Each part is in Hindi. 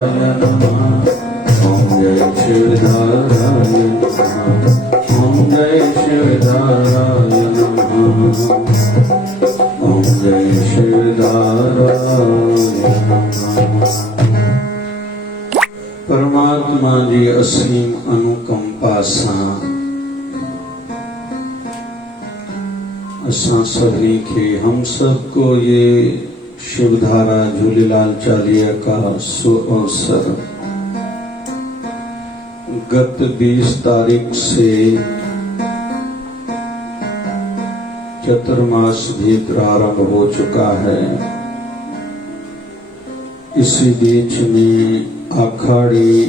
ओम जय शिवधाराय ओम जय शिवधाराय ओम जय शिवधाराय। परमात्मा जी असीम अनुकंपा सां असां सभी के हम सबको ये शिवधारा झूलेलाल चालीहा का सुअवसर गत 20 तारीख से चतुर्मास भी प्रारंभ हो चुका है। इसी बीच में आषाढ़ी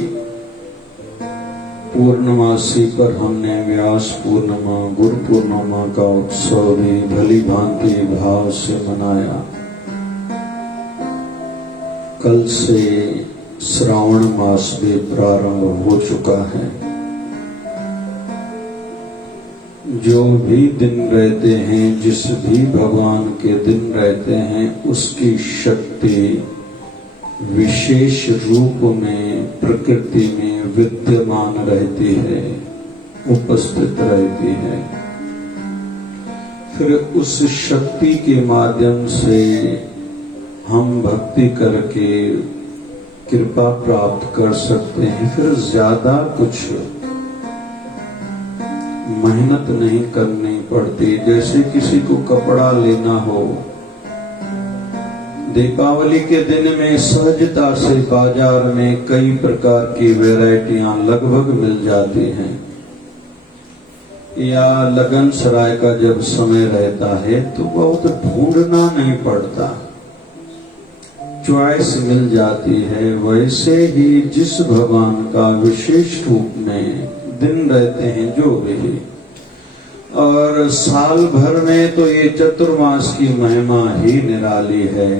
पूर्णमासी पर हमने व्यास पूर्णिमा गुरु पूर्णिमा का उत्सव भी भली भांति भाव से मनाया। कल से श्रावण मास भी प्रारंभ हो चुका है। जो भी दिन रहते हैं, जिस भी भगवान के दिन रहते हैं, उसकी शक्ति विशेष रूप में प्रकृति में विद्यमान रहती है, उपस्थित रहती है। फिर उस शक्ति के माध्यम से हम भक्ति करके कृपा प्राप्त कर सकते हैं। फिर ज्यादा कुछ मेहनत नहीं करनी पड़ती। जैसे किसी को कपड़ा लेना हो, दीपावली के दिन में सहजता से बाजार में कई प्रकार की वैरायटियां लगभग मिल जाती हैं। या लगन सराय का जब समय रहता है तो बहुत ढूंढना नहीं पड़ता, चॉइस मिल जाती है। वैसे ही जिस भगवान का विशेष रूप में दिन रहते हैं जो भी, और साल भर में तो ये चतुर्मास की महिमा ही निराली है।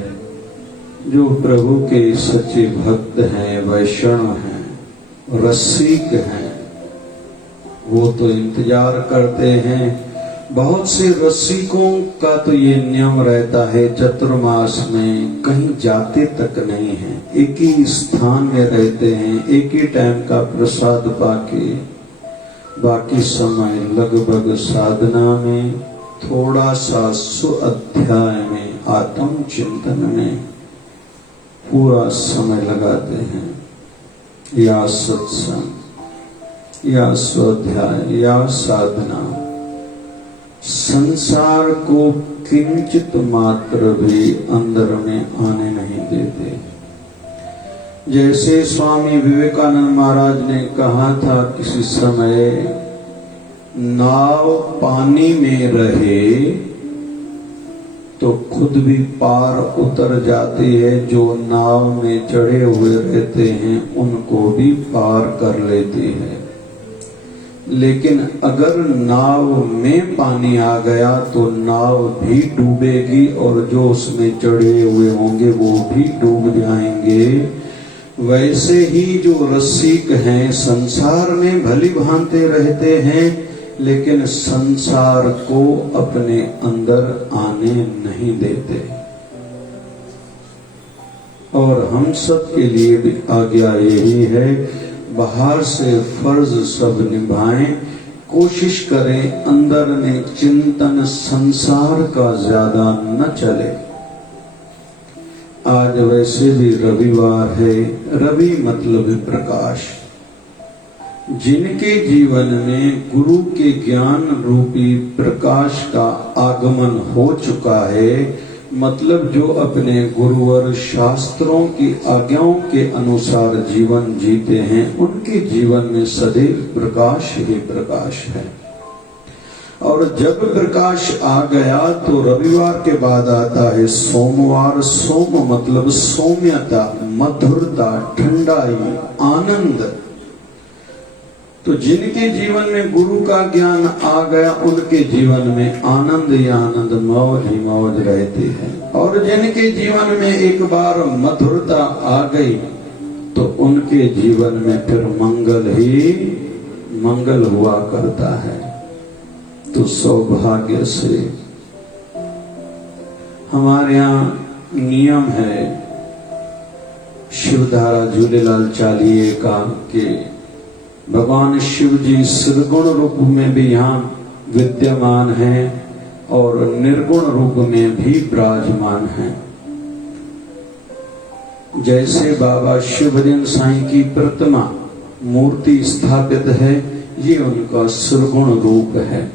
जो प्रभु के सच्चे भक्त हैं, वैष्णव हैं, रसिक हैं, वो तो इंतजार करते हैं। बहुत से रसिकों का तो ये नियम रहता है, चतुर्मास में कहीं जाते तक नहीं है, एक ही स्थान में रहते हैं, एक ही टाइम का प्रसाद पाके बाकी समय लगभग साधना में, थोड़ा सा स्वाध्याय में, आत्म चिंतन में पूरा समय लगाते हैं। या सत्संग, या स्वाध्याय, या साधना, संसार को किंचित मात्र भी अंदर में आने नहीं देते। जैसे स्वामी विवेकानंद महाराज ने कहा था किसी समय, नाव पानी में रहे तो खुद भी पार उतर जाती है, जो नाव में चढ़े हुए रहते हैं उनको भी पार कर लेती है। लेकिन अगर नाव में पानी आ गया तो नाव भी डूबेगी और जो उसमें चढ़े हुए होंगे वो भी डूब जाएंगे। वैसे ही जो रसिक हैं, संसार में भली भांति रहते हैं, लेकिन संसार को अपने अंदर आने नहीं देते। और हम सब के लिए भी आज्ञा यही है, बाहर से फर्ज सब निभाएं, कोशिश करें अंदर में चिंतन संसार का ज्यादा न चले। आज वैसे भी रविवार है, रवि मतलब प्रकाश। जिनके जीवन में गुरु के ज्ञान रूपी प्रकाश का आगमन हो चुका है, मतलब जो अपने गुरुवर शास्त्रों की आज्ञाओं के अनुसार जीवन जीते हैं, उनके जीवन में सदैव प्रकाश ही प्रकाश है। और जब प्रकाश आ गया तो रविवार के बाद आता है सोमवार। सोम मतलब सौम्यता, मधुरता, ठंडाई, आनंद। तो जिनके जीवन में गुरु का ज्ञान आ गया, उनके जीवन में आनंद ही आनंद, मौज ही मौज रहती है। और जिनके जीवन में एक बार मधुरता आ गई तो उनके जीवन में फिर मंगल ही मंगल हुआ करता है। तो सौभाग्य से हमारे यहाँ नियम है, शिवधारा झूलेलाल चालीहे का कि भगवान शिव जी सद्गुण रूप में भी यहाँ विद्यमान हैं और निर्गुण रूप में भी विराजमान हैं। जैसे बाबा शिवभजन साईं की प्रतिमा मूर्ति स्थापित है, ये उनका सद्गुण रूप है।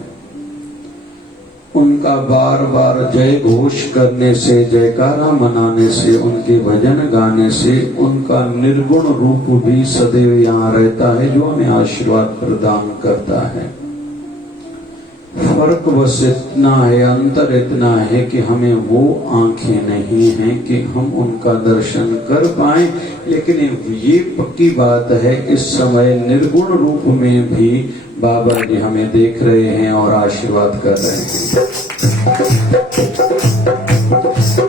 उनका बार बार जय घोष करने से, जयकारा मनाने से, उनके भजन गाने से उनका निर्गुण रूप भी सदैव यहाँ रहता है, जो हमें आशीर्वाद प्रदान करता है। फर्क बस इतना है, अंतर इतना है कि हमें वो आंखें नहीं हैं कि हम उनका दर्शन कर पाए, लेकिन ये पक्की बात है इस समय निर्गुण रूप में भी बाबा जी हमें देख रहे हैं और आशीर्वाद कर रहे हैं।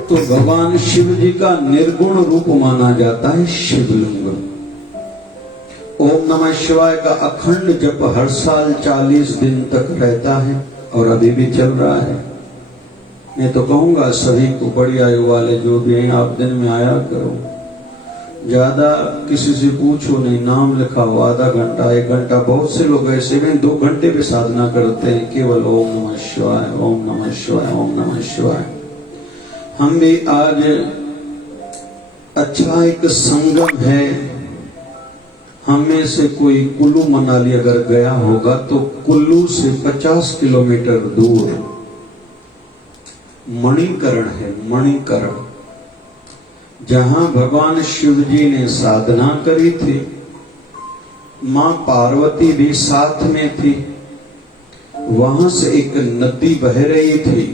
तो भगवान शिव जी का निर्गुण रूप माना जाता है शिवलिंग। ओम नमः शिवाय का अखंड जप हर साल 40 दिन तक रहता है और अभी भी चल रहा है। मैं तो कहूंगा सभी को, बड़ी आयु वाले जो भी हैं, आप दिन में आया करो, ज्यादा किसी से पूछो नहीं, नाम लिखा हो, आधा घंटा 1 घंटा। बहुत से लोग ऐसे हैं 2 घंटे भी साधना करते हैं, केवल ओम नमः शिवाय, ओम नमः शिवाय, ओम नमः शिवाय। हम भी आज अच्छा एक संगम है, हम में से कोई कुल्लू मनाली अगर गया होगा तो कुल्लू से 50 किलोमीटर दूर मणिकरण है, मणिकरण, जहां भगवान शिव जी ने साधना करी थी। मां पार्वती भी साथ में थी। वहां से एक नदी बह रही थी।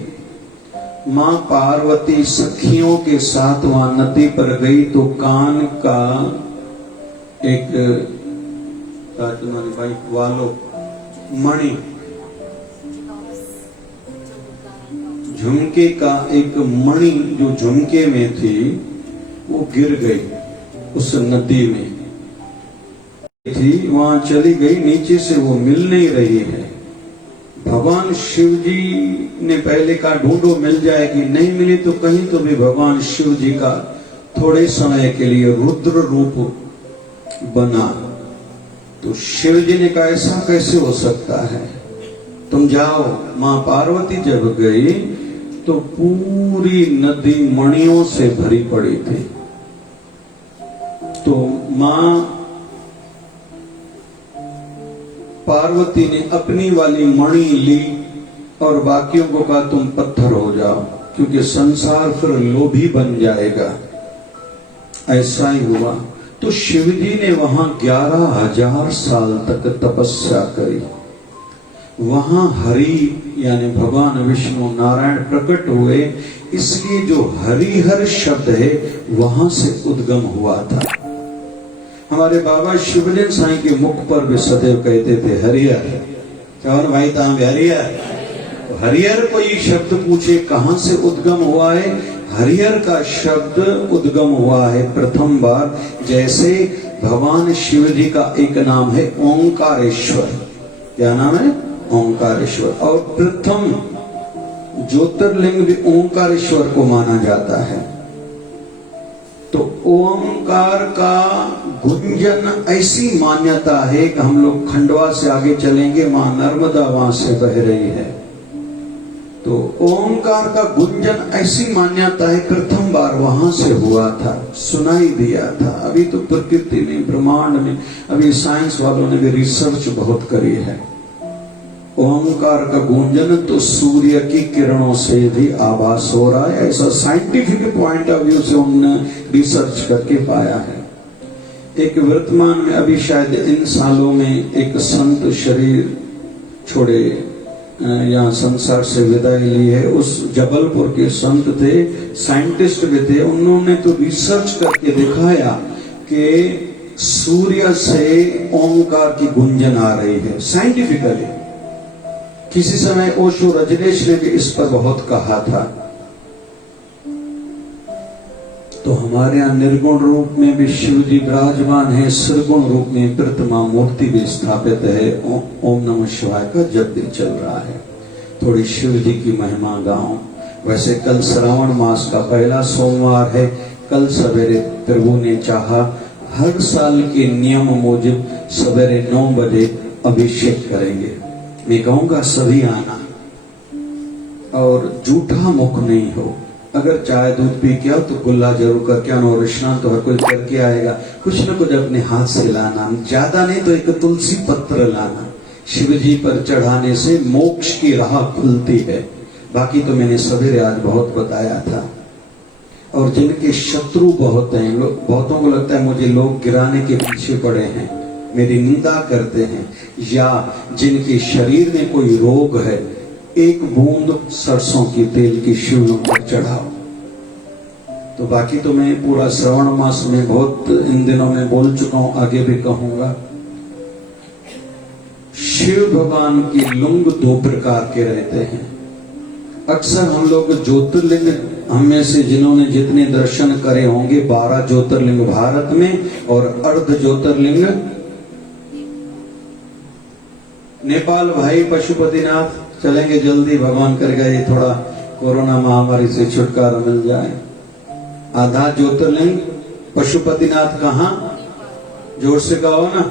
मां पार्वती सखियों के साथ वहां नदी पर गई तो कान का एक भाई वालो मणि, झुमके का एक मणि जो झुमके में थी वो गिर गई उस नदी में थी, वहां चली गई, नीचे से वो मिल नहीं रही है। भगवान शिव जी ने पहले कहा ढूंढो मिल जाएगी, नहीं मिली तो कहीं तो भी भगवान शिव जी का थोड़े समय के लिए रुद्र रूप बना। तो शिव जी ने कहा ऐसा कैसे हो सकता है, तुम जाओ। मां पार्वती जब गई तो पूरी नदी मणियों से भरी पड़ी थी। तो मां पार्वती ने अपनी वाली मणि ली और बाकियों को कहा तुम पत्थर हो जाओ, क्योंकि संसार फिर लोभी बन जाएगा। ऐसा ही हुआ। तो शिव जी ने वहां 11,000 साल तक तपस्या करी। वहां हरि यानी भगवान विष्णु नारायण प्रकट हुए, इसलिए जो हरिहर शब्द है वहां से उद्गम हुआ था। हमारे बाबा शिवलिंग साईं के मुख पर भी सदैव कहते थे हरिहर। चौर भाई ताम हरिहर, हरिहर कोई शब्द पूछे कहां से उद्गम हुआ है, हरिहर का शब्द उद्गम हुआ है प्रथम बार। जैसे भगवान शिव जी का एक नाम है ओंकारेश्वर। क्या नाम है? ओंकारेश्वर। और प्रथम ज्योतिर्लिंग भी ओंकारेश्वर को माना जाता है। तो ओंकार का गुंजन ऐसी मान्यता है कि हम लोग खंडवा से आगे चलेंगे, मां नर्मदा वहां से बह रही है। तो ओंकार का गुंजन ऐसी मान्यता है प्रथम बार वहां से हुआ था, सुनाई दिया था। अभी तो प्रकृति में, ब्रह्मांड में, अभी साइंस वालों ने भी रिसर्च बहुत करी है। ओंकार का गुंजन तो सूर्य की किरणों से भी आभास हो रहा है, ऐसा साइंटिफिक पॉइंट ऑफ व्यू से उन्होंने रिसर्च करके पाया है। एक वर्तमान में अभी शायद इन सालों में एक संत शरीर छोड़े, यहाँ संसार से विदाई ली है। उस जबलपुर के संत थे, साइंटिस्ट भी थे। उन्होंने तो रिसर्च करके दिखाया कि सूर्य से ओंकार की गुंजन आ रही है साइंटिफिकली। किसी समय ओशो रजनीश ने भी इस पर बहुत कहा था। तो हमारे यहाँ निर्गुण रूप में भी शिव जी विराजमान है, सद्गुण रूप में प्रतिमा मूर्ति भी स्थापित है। ओम नमः शिवाय का जप भी चल रहा है। थोड़ी शिव जी की महिमा गाऊं। वैसे कल श्रावण मास का पहला सोमवार है, कल सवेरे प्रभु ने चाहा हर साल के नियम मुजिब सवेरे 9 बजे अभिषेक करेंगे। मैं कहूंगा सभी आना और जूठा मुख नहीं हो। अगर चाय दूध पी के आओ तो गुल्ला जरूर करके आना और स्नान तो हर कोई करके आएगा। कुछ न कुछ अपने हाथ से लाना, ज्यादा नहीं तो एक तुलसी पत्र लाना। शिव जी पर चढ़ाने से मोक्ष की राह खुलती है। बाकी तो मैंने सवेरे आज बहुत बताया था। और जिनके शत्रु बहुत हैं, बहुतों को लगता है मुझे लोग गिराने के पीछे पड़े हैं, मेरी निंदा करते हैं, या जिनके शरीर में कोई रोग है, एक बूंद सरसों की तेल की शिवलिंग पर चढ़ाओ। तो बाकी तो मैं पूरा श्रावण मास में बहुत इन दिनों में बोल चुका हूं, आगे भी कहूंगा। शिव भगवान की लिंग 2 प्रकार के रहते हैं। अक्सर हम लोग ज्योतिर्लिंग, हम में से जिन्होंने जितने दर्शन करे होंगे, 12 ज्योतिर्लिंग भारत में और अर्ध ज्योतिर्लिंग नेपाल। भाई पशुपतिनाथ चलेंगे जल्दी, भगवान करेगा ये थोड़ा कोरोना महामारी से छुटकारा मिल जाए। आधा ज्योतिर्लिंग पशुपतिनाथ कहां? जोर से कहो ना।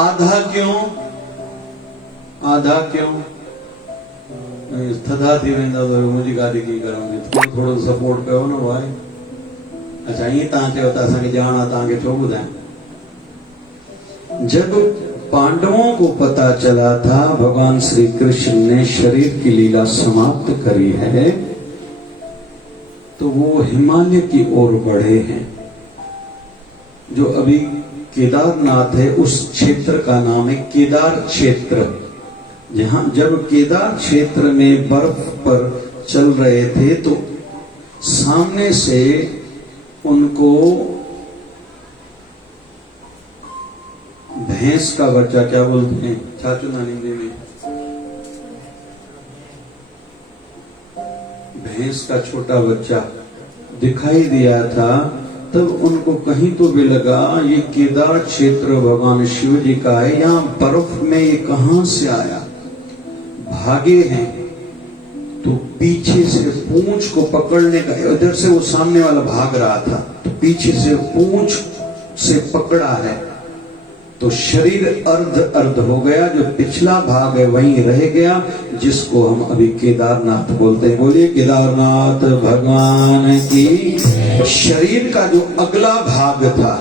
आधा क्यों? आधा क्यों? थदा थी वेंदा तो मुझे गाड़ी की करूंगी, थोड़ा सपोर्ट करो ना भाई। अच्छा ये तांते होता संग जाना तांगे छो बुधाए। जब पांडवों को पता चला था भगवान श्री कृष्ण ने शरीर की लीला समाप्त करी है, तो वो हिमालय की ओर बढ़े हैं। जो अभी केदारनाथ है उस क्षेत्र का नाम है केदार क्षेत्र। जहां जब केदार क्षेत्र में बर्फ पर चल रहे थे तो सामने से उनको भैंस का बच्चा, क्या बोलते हैं चाचू नानी में, भैंस का छोटा बच्चा दिखाई दिया था। तब उनको कहीं तो भी लगा ये केदार क्षेत्र भगवान शिव जी का है, यहाँ बर्फ में ये कहां से आया। भागे हैं तो पीछे से पूंछ को पकड़ने का, इधर से वो सामने वाला भाग रहा था तो पीछे से पूंछ से पकड़ा है, तो शरीर अर्ध हो गया। जो पिछला भाग है वहीं रह गया, जिसको हम अभी केदारनाथ बोलते हैं। बोलिए केदारनाथ भगवान की। शरीर का जो अगला भाग था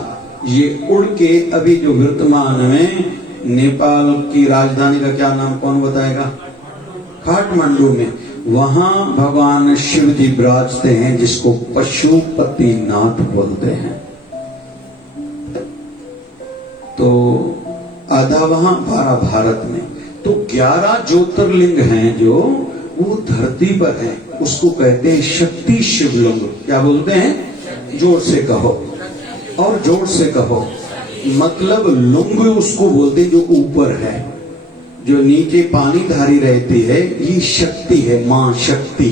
ये उड़ के अभी जो वर्तमान में नेपाल की राजधानी का क्या नाम कौन बताएगा? काठमांडू में, वहां भगवान शिव जी विराजते हैं, जिसको पशुपतिनाथ बोलते हैं। तो आधा वहां 12 भारत में। तो 11 ज्योतिर्लिंग हैं जो वो धरती पर हैं, उसको कहते हैं शक्ति शिवलिंग। क्या बोलते हैं? जोर से कहो और जोर से कहो। मतलब लुंग उसको बोलते हैं जो ऊपर है, जो नीचे पानी धारी रहती है, ये शक्ति है। माँ शक्ति,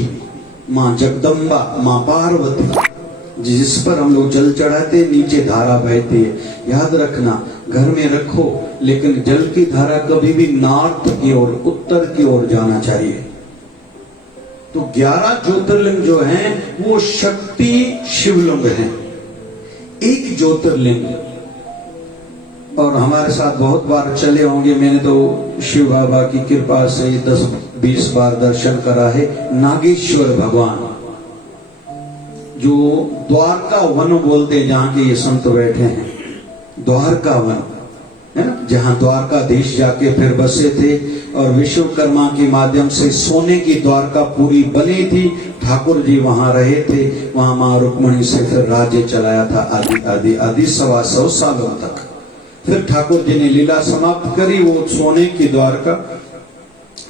माँ जगदम्बा, माँ पार्वती, जिस पर हम लोग जल चढ़ाते, नीचे धारा बहती है। याद रखना, घर में रखो, लेकिन जल की धारा कभी भी नॉर्थ की ओर, उत्तर की ओर जाना चाहिए। तो 11 ज्योतिर्लिंग जो हैं वो शक्ति शिवलिंग हैं। एक ज्योतिर्लिंग, और हमारे साथ बहुत बार चले होंगे, मैंने तो शिव बाबा की कृपा से 10-20 बार दर्शन करा है। नागेश्वर भगवान, जो द्वारका वन बोलते हैं, जहां के ये संत बैठे हैं, द्वारका वन है ना, जहां द्वारकाधीश जाके फिर बसे थे और विश्वकर्मा के माध्यम से सोने की द्वारका पूरी बनी थी। ठाकुर जी वहां रहे थे, वहां मां रुक्मणी से फिर राज्य चलाया था आदि आदि आदि 125 सालों तक। फिर ठाकुर जी ने लीला समाप्त करी, वो सोने की द्वारका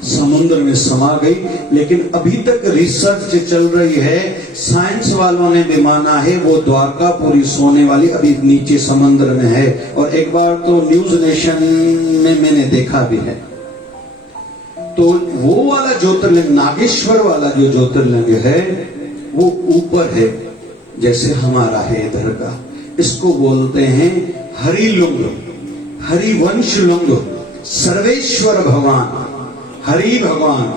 समुद्र में समा गई। लेकिन अभी तक रिसर्च चल रही है, साइंस वालों ने भी माना है वो द्वारका पूरी सोने वाली अभी नीचे समुद्र में है। और एक बार तो न्यूज नेशन में मैंने देखा भी है। तो वो वाला ज्योतिर्लिंग, नागेश्वर वाला जो ज्योतिर्लिंग है वो ऊपर है, जैसे हमारा है इधर का। इसको बोलते हैं हरिलुंग, हरिवंश लुंग, सर्वेश्वर भगवान, हरि भगवान।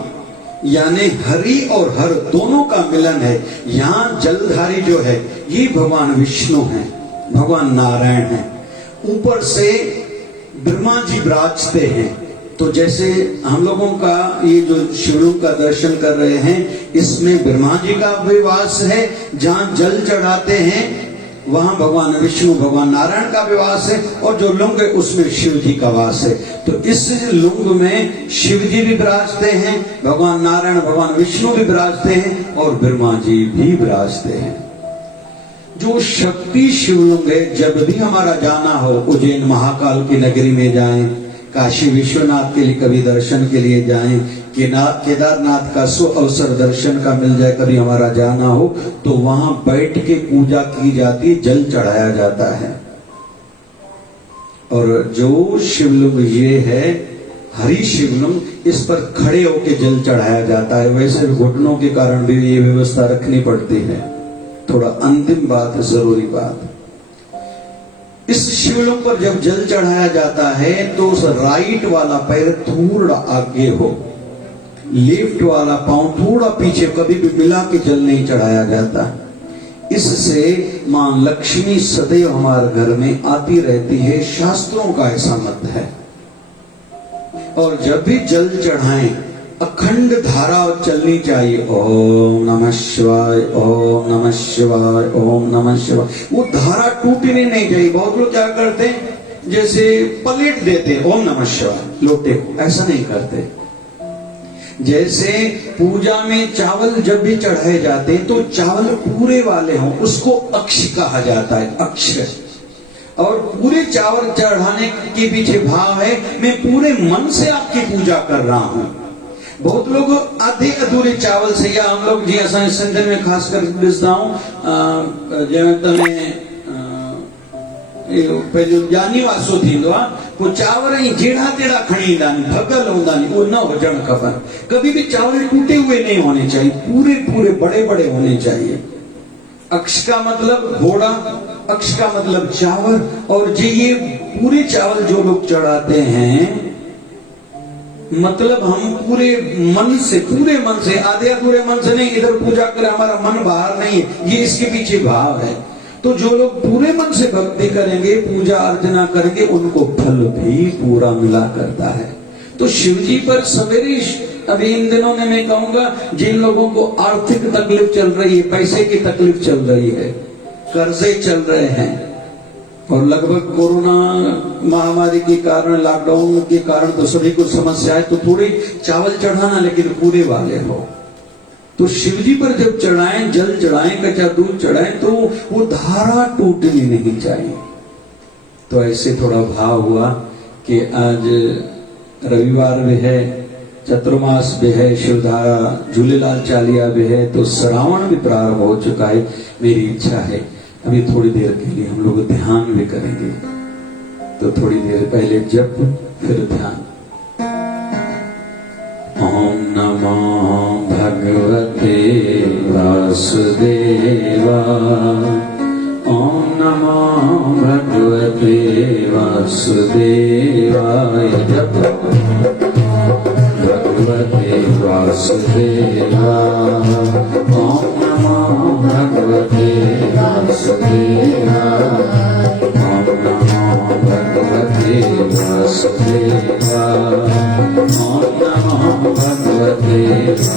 यानी हरि और हर दोनों का मिलन है। यहाँ जलधारी जो है ये भगवान विष्णु हैं, भगवान नारायण हैं। ऊपर से ब्रह्मा जी विराजते हैं। तो जैसे हम लोगों का ये जो शिवलिंग का दर्शन कर रहे हैं, इसमें ब्रह्मा जी का भी वास है। जहाँ जल चढ़ाते हैं वहां भगवान विष्णु भगवान नारायण का भी वास है, और जो लुंग है उसमें शिव जी का वास है। तो इस लुंग में शिव जी भी विराजते हैं, भगवान नारायण भगवान विष्णु भी विराजते हैं, और ब्रह्मा जी भी विराजते हैं। जो शक्ति शिवलिंग है, जब भी हमारा जाना हो, उज्जैन महाकाल की नगरी में जाएं, काशी विश्वनाथ के लिए कभी दर्शन के लिए जाएं, केदारनाथ का सु अवसर दर्शन का मिल जाए, कभी हमारा जाना हो, तो वहां बैठ के पूजा की जाती है, जल चढ़ाया जाता है। और जो शिवलिंग ये है हरि शिवलिंग, इस पर खड़े होकर जल चढ़ाया जाता है। वैसे घुटनों के कारण भी ये व्यवस्था रखनी पड़ती है। थोड़ा अंतिम बात, जरूरी बात, इस शिवलिंग पर जब जल चढ़ाया जाता है तो उस राइट वाला पैर थोड़ा आगे हो, लेफ्ट वाला पांव थोड़ा पीछे, कभी भी मिला के जल नहीं चढ़ाया जाता। इससे मां लक्ष्मी सदैव हमारे घर में आती रहती है, शास्त्रों का ऐसा मत है। और जब भी जल चढ़ाएं अखंड धारा चलनी चाहिए, ओम नमः शिवाय, ओम नमः शिवाय, ओम नमः शिवाय। वो धारा टूटनी नहीं चाहिए। बहुत लोग क्या करते हैं, जैसे पलट देते ओम नमः शिवाय लोटे को, ऐसा नहीं करते। जैसे पूजा में चावल जब भी चढ़ाए जाते हैं तो चावल पूरे वाले हों, उसको अक्ष कहा जाता है, अक्ष। और पूरे चावल चढ़ाने के पीछे भाव है, मैं पूरे मन से आपकी पूजा कर रहा हूं। बहुत लोग आधे अधूरे चावल से, या हम लोग जी असा सिंधन में खास कर ॾिसंदा आहियूं, जंहिं तमें पंहिंजो जानी वासो थींदो आहे, पोइ चांवर ई जहिड़ा तेड़ा खणी ईंदा आहिनि, भॻल हूंदा आहिनि, उहो न हुजणु खपनि। कभी भी चावल टूटे हुए नहीं होने चाहिए, पूरे पूरे बड़े बड़े होने चाहिए। अक्ष का मतलब घोड़ा, अक्ष का मतलब चावल। और जी ये पूरे चावल जो लोग चढ़ाते हैं, मतलब हम पूरे मन से, आधे अधूरे मन से नहीं, इधर पूजा करें, हमारा मन बाहर नहीं है, ये इसके पीछे भाव है। तो जो लोग पूरे मन से भक्ति करेंगे, पूजा अर्चना करेंगे, उनको फल भी पूरा मिला करता है। तो शिव जी पर सवेरे, अभी इन दिनों में मैं कहूंगा, जिन लोगों को आर्थिक तकलीफ चल रही है, पैसे की तकलीफ चल रही है, कर्जे चल रहे हैं, और लगभग कोरोना महामारी के कारण, लॉकडाउन के कारण तो सभी को समस्या है, तो थोड़ी चावल चढ़ाना, लेकिन पूरे वाले हो। तो शिवजी पर जब चढ़ाएं, जल चढ़ाएं, कच्चा दूध चढ़ाएं, तो वो धारा टूटनी नहीं चाहिए। तो ऐसे थोड़ा भाव हुआ कि आज रविवार भी है, चतुर्मास भी है, शिवधारा झूलेलाल चालिया भी है, तो श्रावण भी प्रारंभ हो चुका है। मेरी इच्छा है अभी थोड़ी देर के लिए हम लोग ध्यान भी करेंगे। तो थोड़ी देर पहले जप, फिर ध्यान। ओम नमो भगवते वासुदेवा, ओम नमो भगवते वासुदेवाय। जप भगवते वासुदेवा, ओम नमो भगवते वासुदेवा, ओम नमो भगवते वासुदेवा, ओम नमो भगवते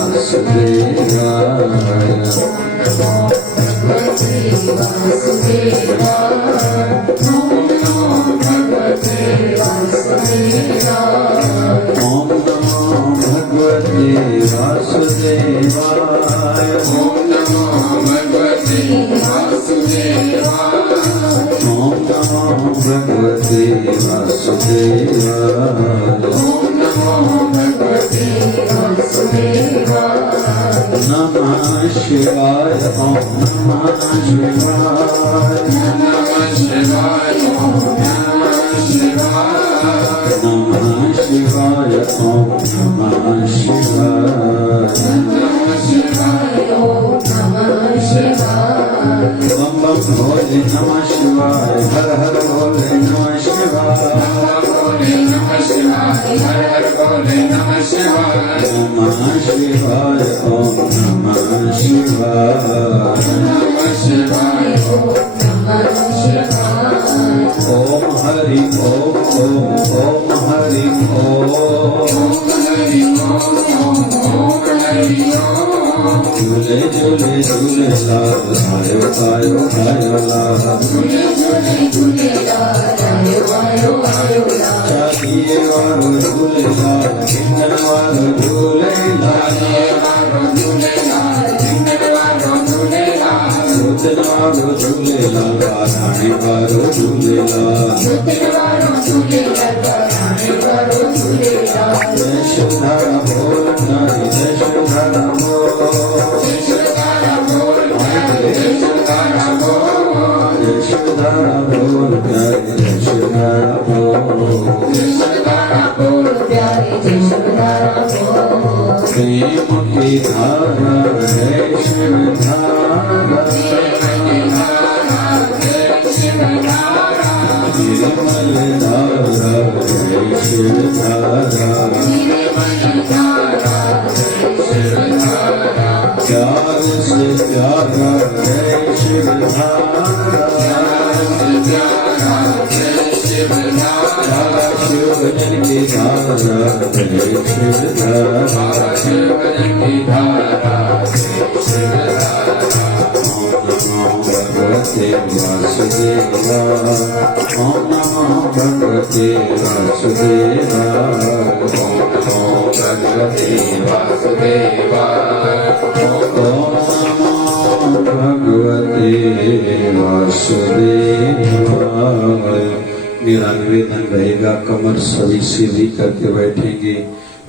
वासुदेवाय। ओम नमो भगवते वासुदेवाय, ओम नमो भगवते वासुदेवाय, ओम नमो भगवते वासुदेवाय, ओम नमो भगवते वासुदेवाय। नमः शिवाय, ओम नमः शिवाय, नमः शिवाय, ओम नमः शिवाय, नमः शिवाय, ओम नमः शिवाय, नमः शिवाय, ओम नमः शिवाय। बम बम भोले नमः शिवाय, हर हर भोले नमः शिवाय, भोले नमः शिवाय, हर हर भोले नमः शिवाय, नमः शिवाय ओम नमः शिवाय ओम हरि ओम हरि झूले झूले झूले लाल आयो आयो आयो लाल चाहिए वारो झूले लाल किन्नर वारो झूले लाल रुद्र वारो झूले लाल रानी वारो झूले लाल जय शिवधारा बोल नारी जय शिवधारा बोल जय शिवधारा बोल प्यारे जय शिवधारा बोल प्रेम की धारा जय शिवधारा निर्मल धारा जय शिवधारा प्यार से प्यारा जय शिवधारा शिवजन की धारा जय शिवधारा भगवते वासुदेवा ओम नमो भगवते वासुदेवा ओम भगवते वासुदेवा ओम नमो भगवते वासुदेवा। मेरा निवेदन रहेगा कमर सभी सीधी करके बैठेंगे,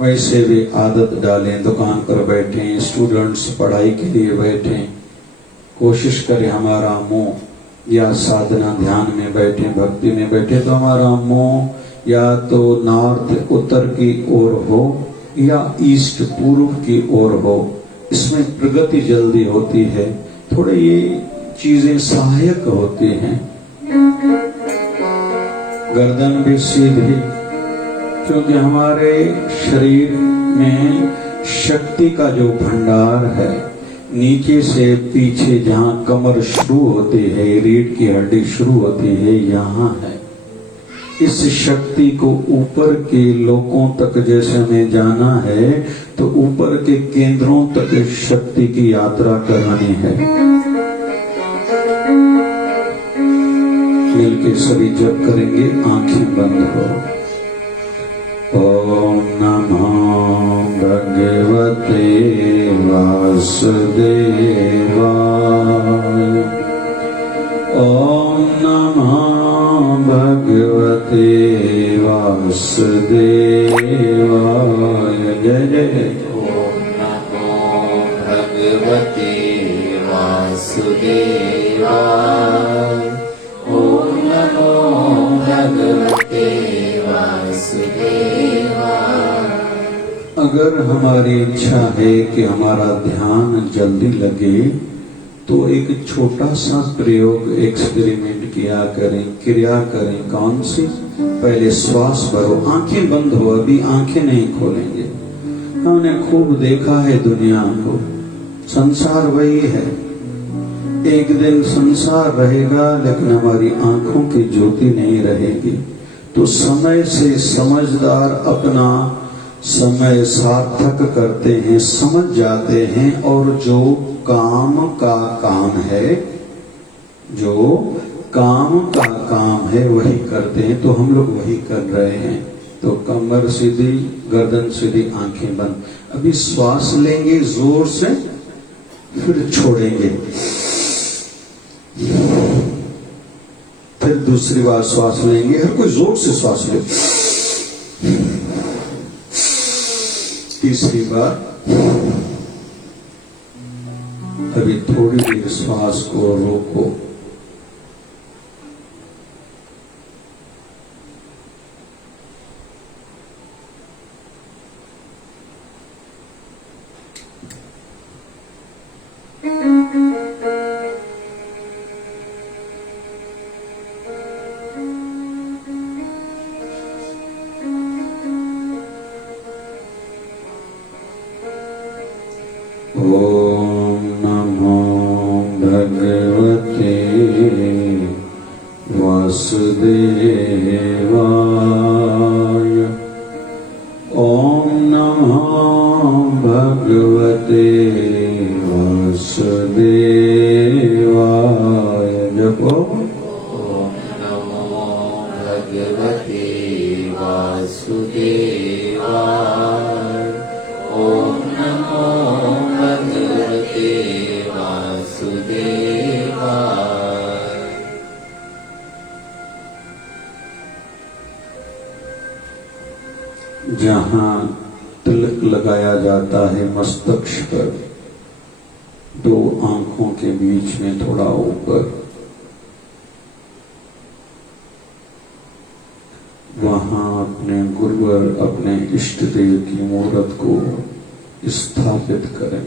वैसे भी आदत डालें, दुकान पर बैठे, स्टूडेंट्स पढ़ाई के लिए बैठे, कोशिश करें हमारा मुंह या साधना ध्यान में बैठे, भक्ति में बैठे तो हमारा मुंह या तो नॉर्थ उत्तर की ओर हो या ईस्ट पूर्व की ओर हो, इसमें प्रगति जल्दी होती है। थोड़े ये चीजें सहायक होती हैं। गर्दन भी सीधी, क्योंकि हमारे शरीर में शक्ति का जो भंडार है नीचे से पीछे जहाँ कमर शुरू होती है, रीढ़ की हड्डी शुरू होती है, यहाँ है। इस शक्ति को ऊपर के लोकों तक जैसे हमें जाना है तो ऊपर के केंद्रों तक इस शक्ति की यात्रा करनी है। मिलके सभी जप करेंगे, आंखें बंद हो। ओम नमो भगवते वासुदेवाय ओम नमो भगवते वासुदेवाय जय जय ओम नमो भगवते वासुदेवाय ओम नमो भगवते वासुदेवाय। अगर हमारी इच्छा है कि हमारा ध्यान जल्दी लगे तो एक छोटा सा प्रयोग एक्सपेरिमेंट किया करें, क्रिया करें। कौन सी? पहले श्वास भरो, आंखें बंद हो, अभी आंखें नहीं खोलेंगे। हमने खूब देखा है दुनिया को, संसार वही है। एक दिन संसार रहेगा लेकिन हमारी आंखों की ज्योति नहीं रहेगी। तो समय से समझदार अपना समय सार्थक करते हैं, समझ जाते हैं और जो काम का काम है, जो काम का काम है वही करते हैं। तो हम लोग वही कर रहे हैं। तो कमर सीधी, गर्दन सीधी, आंखें बंद। अभी श्वास लेंगे जोर से, फिर छोड़ेंगे, फिर दूसरी बार श्वास लेंगे। हर कोई जोर से श्वास ले। तीसरी बार। अभी थोड़ी देर श्वास को रोको। ओम नमो भगवते वासुदेवाय। ओम नमो भगवते वासुदेवाय। जपो ओम नमो भगवते वासुदेवाय। ओम नमो भगवते वासुदेवाय। जहाँ तिलक लगाया जाता है मस्तक पर, दो आंखों के बीच में थोड़ा ऊपर, वहां अपने गुरुवर अपने इष्ट देव की मूर्त को स्थापित करें।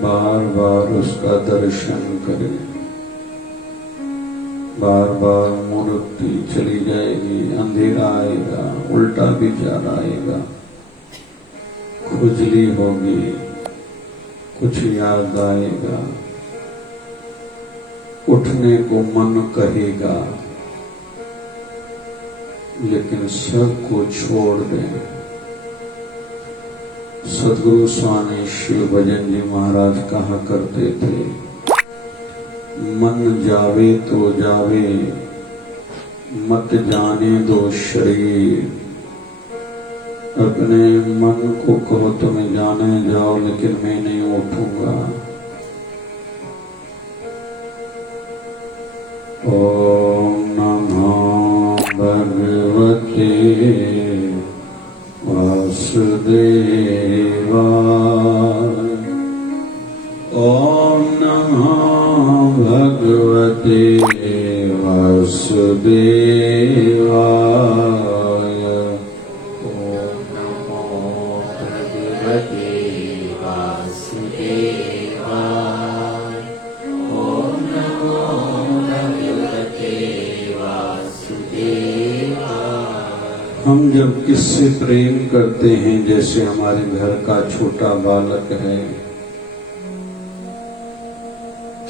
बार बार उसका दर्शन करें। बार बार मूर्ति चली जाएगी, अंधेरा आएगा, उल्टा विचार आएगा, खुजली होगी, कुछ याद आएगा, उठने को मन कहेगा, लेकिन सबको छोड़ दें। सदगुरु स्वामी शिव भजन जी महाराज कहा करते थे, मन जावे तो जावे, मत जाने दो शरीर। अपने मन को कहो तुम्हें जाने जाओ, लेकिन मैं नहीं उठूंगा। ओम नमो भगवते वासुदेवाय। ओम नमो भगवते वासुदेवाय। ओम नमो भगवते वासुदेवाय। ओम नमो भगवते वासुदेवाय। हम जब किससे प्रेम करते हैं, जैसे हमारे घर का छोटा बालक है,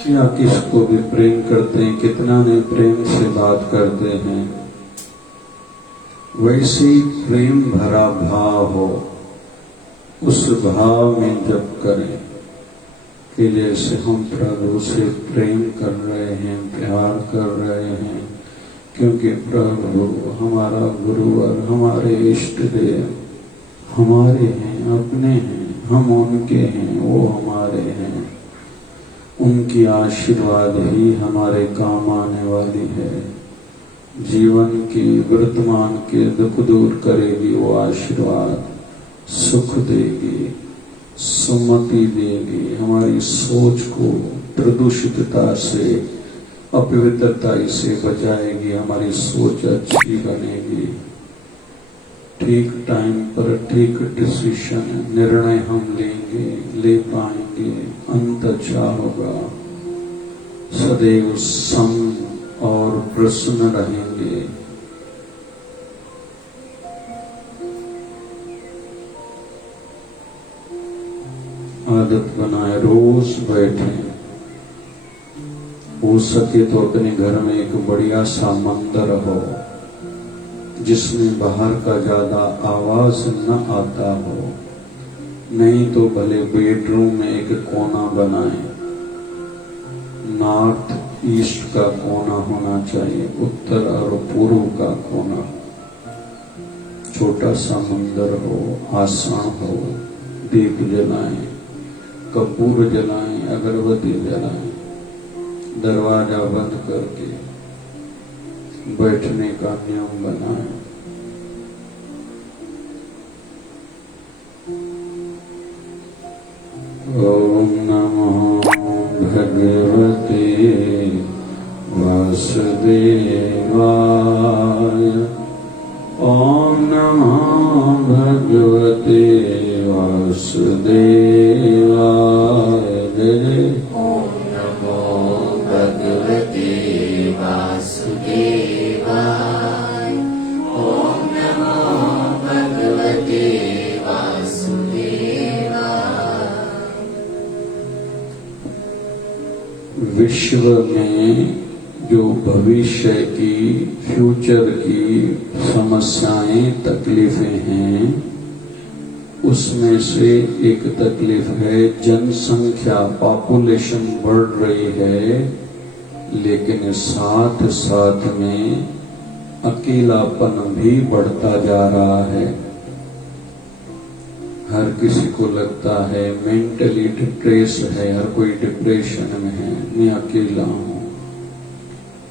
या किसको भी प्रेम करते हैं, कितना ने प्रेम से बात करते हैं, वैसे ही प्रेम भरा भाव हो, उस भाव में जप करें कि जैसे हम प्रभु से प्रेम कर रहे हैं, प्यार कर रहे हैं, क्योंकि प्रभु हमारा गुरुवर, हमारे इष्ट देव हमारे हैं, अपने हैं, हम उनके हैं, वो हमारे हैं। उनकी आशीर्वाद ही हमारे काम आने वाली है। जीवन की वर्तमान के दुख दूर करेगी वो आशीर्वाद, सुख देगी, सुमति देगी, हमारी सोच को प्रदूषितता से, अपवित्रता से बचाएगी, हमारी सोच अच्छी बनेगी। ठीक टाइम पर ठीक डिसीजन, निर्णय हम लेंगे, ले पाएंगे, अंत अच्छा होगा। सदैव सम और प्रसन्न रहेंगे। आदत बनाए, रोज बैठे। हो सके तो अपने घर में एक बढ़िया सा मंदिर हो, जिसमें बाहर का ज्यादा आवाज न आता हो। नहीं तो भले बेडरूम में एक कोना बनाए, नॉर्थ ईस्ट का कोना होना चाहिए, उत्तर और पूर्व का कोना। छोटा सा मंदिर हो, आसन हो, दीप जलाएं, कपूर जलाएं, अगरबत्ती जलाएं, दरवाजा बंद करके बैठने का नियम बनाएं। ओम नमो भगवते वासुदेवाय। ओम नमो भगवते वासुदेवाय। विश्व में जो भविष्य की, फ्यूचर की समस्याएं, तकलीफें हैं, उसमें से एक तकलीफ है जनसंख्या, पॉपुलेशन बढ़ रही है, लेकिन साथ साथ में अकेलापन भी बढ़ता जा रहा है। हर किसी को लगता है मेंटली डिप्रेस है, हर कोई डिप्रेशन में है, मैं अकेला हूं,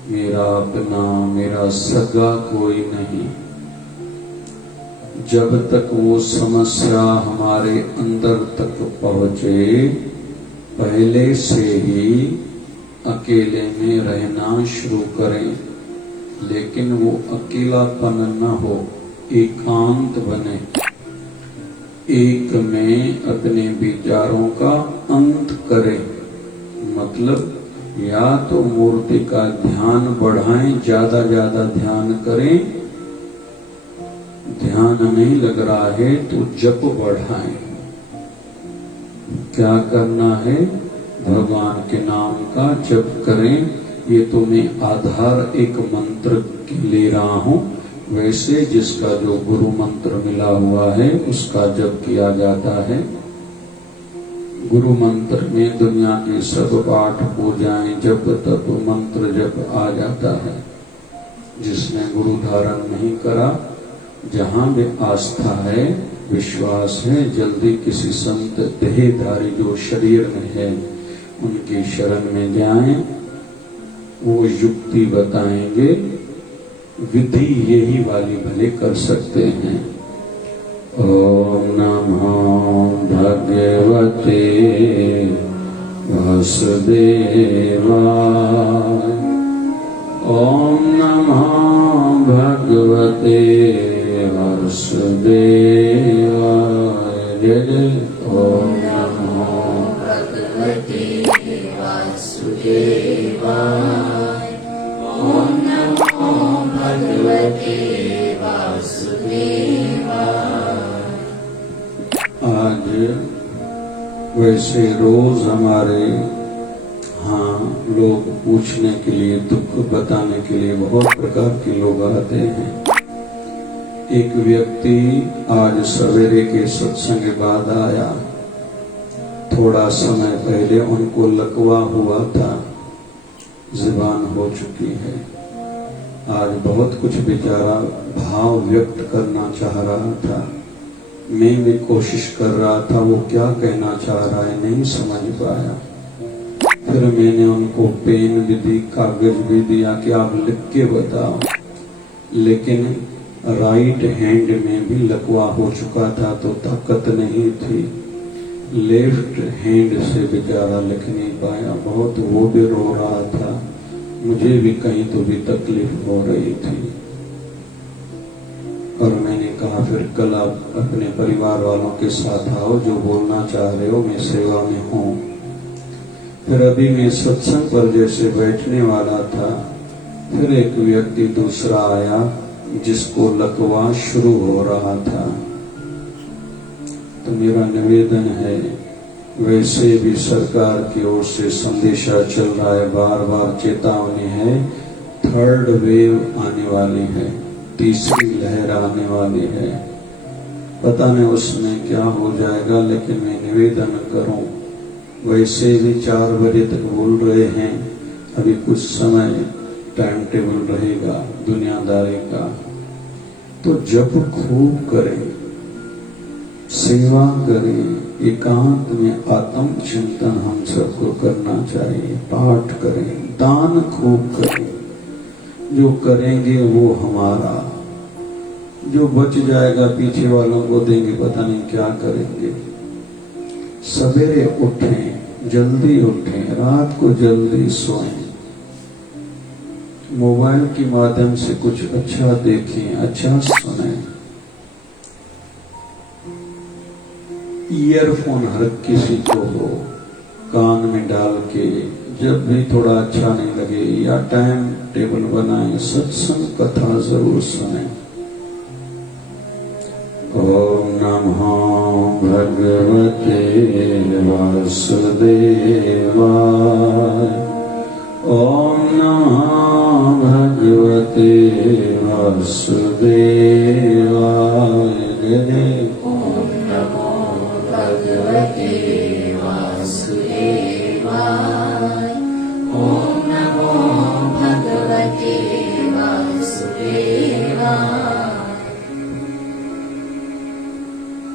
मेरा अपना, मेरा सगा कोई नहीं। जब तक वो समस्या हमारे अंदर तक पहुंचे, पहले से ही अकेले में रहना शुरू करें, लेकिन वो अकेलापन न हो, एकांत बने, एक में अपने विचारों का अंत करें। मतलब या तो मूर्ति का ध्यान बढ़ाएं, ज्यादा ध्यान करें, ध्यान नहीं लग रहा है तो जप बढ़ाएं। क्या करना है? भगवान के नाम का जप करें। ये तो मैं आधार एक मंत्र ले रहा हूं, वैसे जिसका जो गुरु मंत्र मिला हुआ है उसका जप किया जाता है। गुरु मंत्र में दुनिया के सब पाठ, पूजाएं, जप तप, मंत्र जप आ जाता है। जिसने गुरु धारण नहीं करा, जहां में आस्था है, विश्वास है, जल्दी किसी संत देहधारी जो शरीर में है उनकी शरण में जाएं, वो युक्ति बताएंगे, विधि यही वाली भले कर सकते हैं। ओम नमो भगवते वासुदेवाय। ओम नमो भगवते वासुदेवाय। जय जय। ओम नमो भगवते वासुदेवाय। ओम नमो भगवते वासुदेवाय। आज वैसे रोज हमारे लोग पूछने के लिए, दुख बताने के लिए बहुत प्रकार के लोग आते हैं। एक व्यक्ति आज सवेरे के सत्संग के बाद आया, थोड़ा समय पहले उनको लकवा हुआ था, जुबान हो चुकी है। आज बहुत कुछ बेचारा भाव व्यक्त करना चाह रहा था, मैं भी कोशिश कर रहा था वो क्या कहना चाह रहा है, नहीं समझ पाया। फिर मैंने उनको पेन भी दी, कागज भी दिया कि आप लिख के बताओ, लेकिन राइट हैंड में भी लकवा हो चुका था तो ताकत नहीं थी, लेफ्ट हैंड से बेचारा लिख नहीं पाया। बहुत वो भी रो रहा था, मुझे भी कहीं तो भी तकलीफ हो रही थी। और मैंने कहा फिर कल आप अपने परिवार वालों के साथ आओ, जो बोलना चाह रहे हो, मैं सेवा में हूँ। फिर अभी मैं सत्संग पर जैसे बैठने वाला था, फिर एक व्यक्ति दूसरा आया जिसको लकवा शुरू हो रहा था। तो मेरा निवेदन है, वैसे भी सरकार की ओर से संदेशा चल रहा है, बार बार चेतावनी है, थर्ड वेव आने वाली है, तीसरी लहर आने वाली है। पता नहीं उसमें क्या हो जाएगा, लेकिन मैं निवेदन करूं, वैसे भी 4 बजे तक बोल रहे हैं, अभी कुछ समय टाइम टेबल रहेगा दुनियादारी का, तो जप खूब करें, सेवा करें, एकांत में आत्म चिंतन हम सबको करना चाहिए, पाठ करें, दान खूब करें। जो करेंगे वो हमारा, जो बच जाएगा पीछे वालों को देंगे, पता नहीं क्या करेंगे। सवेरे उठें, जल्दी उठें, रात को जल्दी सोएं, मोबाइल के माध्यम से कुछ अच्छा देखें, अच्छा सुनें। ईयरफोन हर किसी को हो, कान में डाल के जब भी थोड़ा अच्छा नहीं लगे, या टाइम टेबल बनाएं, सत्संग कथा जरूर सुनें। ओम नमो भगवते वासुदेवाय। ओम नमो भगवते वासुदेवाय। ओम नमो भगवते वासुदेवाय। ओम नमो भगवते वासुदेवाय।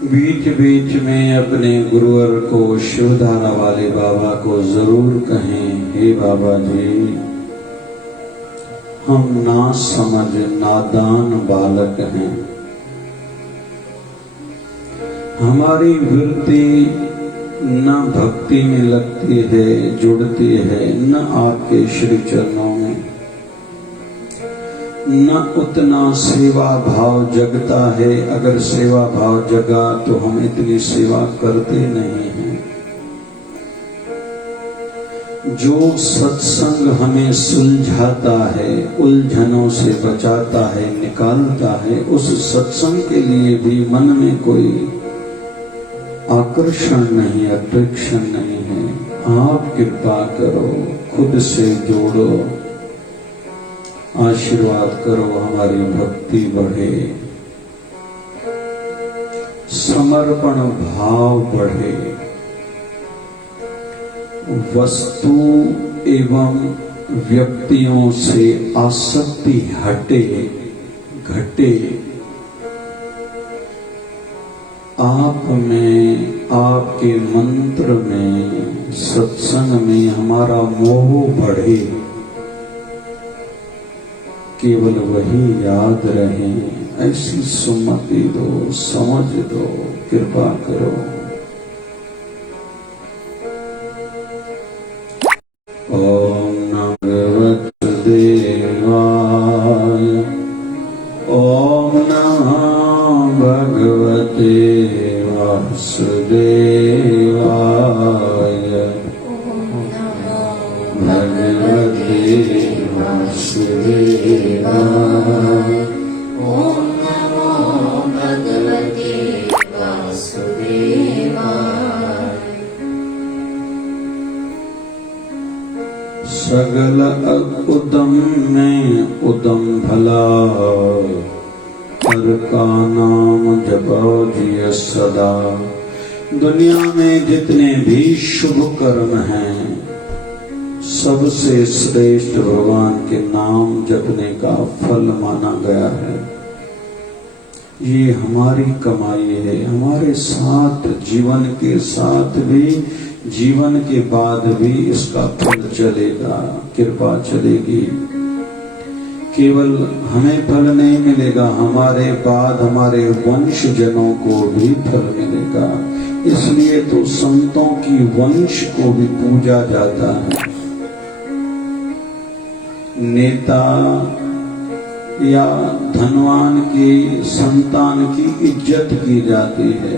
बीच बीच में अपने गुरुवर को, शिवधारा वाले बाबा को जरूर कहें, हे बाबा जी, हम ना समझ नादान बालक हैं। हमारी वृत्ति न भक्ति में लगती है, जुड़ती है, न आपके श्री चरणों में, न उतना सेवा भाव जगता है। अगर सेवा भाव जगा तो हम इतनी सेवा करते नहीं हैं। जो सत्संग हमें सुलझाता है, उलझनों से बचाता है, निकालता है, उस सत्संग के लिए भी मन में कोई आकर्षण नहीं, अट्रैक्शन नहीं है। आप कृपा करो, खुद से जोड़ो, आशीर्वाद करो, हमारी भक्ति बढ़े, समर्पण भाव बढ़े, वस्तु एवं व्यक्तियों से आसक्ति हटे, घटे। आप में, आपके मंत्र में, सत्संग में हमारा मोह बढ़े, केवल वही याद रहे। ऐसी सुमति दो, समझ दो, कृपा करो। ओम नमो भगवते ओम नमो भगवते वासुदेवाय। भगवते वासुदेवाय। ओम नमो भगवते वासुदेवाय। सगल उदम में उदम भला, हर का नाम जपो जिय सदा। दुनिया में जितने भी शुभ कर्म हैं, सबसे श्रेष्ठ भगवान के नाम जपने का फल माना गया है। ये हमारी कमाई है। हमारे साथ, जीवन के साथ भी, जीवन के बाद भी इसका फल चलेगा, कृपा चलेगी। केवल हमें फल नहीं मिलेगा, हमारे बाद हमारे वंशजनों को भी फल मिलेगा। इसलिए तो संतों की वंश को भी पूजा जाता है। नेता या धनवान की संतान की इज्जत की जाती है।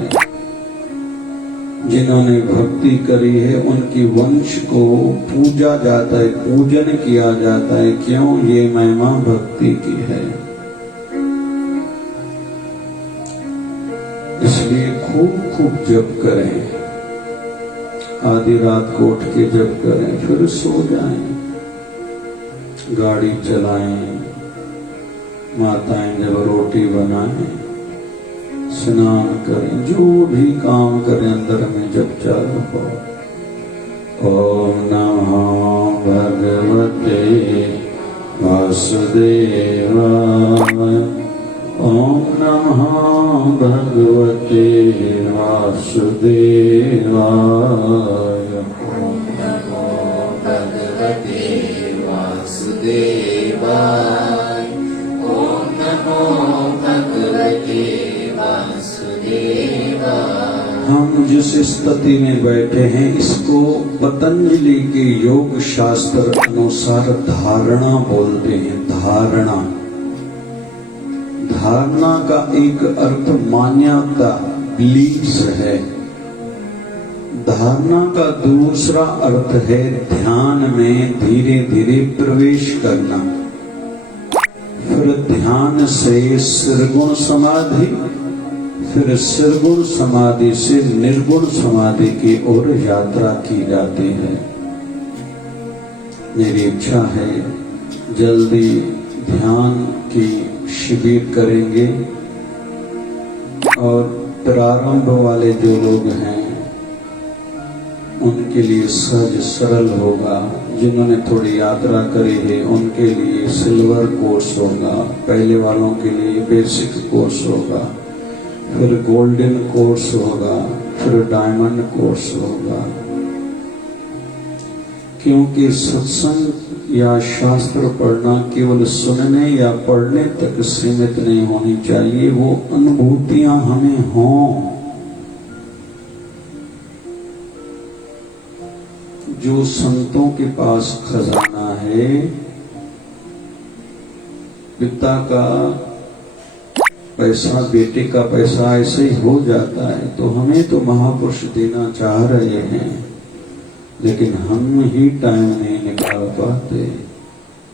जिन्होंने भक्ति करी है उनकी वंश को पूजा जाता है, पूजन किया जाता है। क्यों? ये महिमा भक्ति की है। इसलिए खूब खूब जप करें, आधी रात को उठ के जप करें, फिर सो जाएं, गाड़ी चलाएं, माताएं जब रोटी बनाएं, स्नान करें, जो भी काम करें अंदर में जप चालू हो। ओम नमो भगवते वासुदेवाय। ओम नमो भगवते वासुदेवाय। ओम नमो भगवते वासुदेवाय। ओम नमो भगवते वासुदेवाय। हम जिस स्थिति में बैठे हैं इसको पतंजलि के योग शास्त्र अनुसार धारणा बोलते हैं। धारणा, धारणा का एक अर्थ मान्यता, बिलीव्स है। धारणा का दूसरा अर्थ है ध्यान में धीरे धीरे प्रवेश करना। फिर ध्यान से निर्गुण समाधि, फिर निर्गुण समाधि से निर्गुण समाधि की ओर यात्रा की जाती है। मेरी इच्छा है जल्दी ध्यान की शिविर करेंगे और प्रारंभ वाले जो लोग हैं उनके लिए सहज सरल होगा। जिन्होंने थोड़ी यात्रा करी है उनके लिए सिल्वर कोर्स होगा, पहले वालों के लिए बेसिक कोर्स होगा, फिर गोल्डन कोर्स होगा, फिर डायमंड कोर्स होगा। क्योंकि सत्संग या शास्त्र पढ़ना केवल सुनने या पढ़ने तक सीमित नहीं होनी चाहिए, वो अनुभूतियां हमें हों। जो संतों के पास खजाना है, पिता का पैसा बेटे का पैसा ऐसे ही हो जाता है, तो हमें तो महापुरुष देना चाह रहे हैं लेकिन हम ही टाइम नहीं निकाल पाते।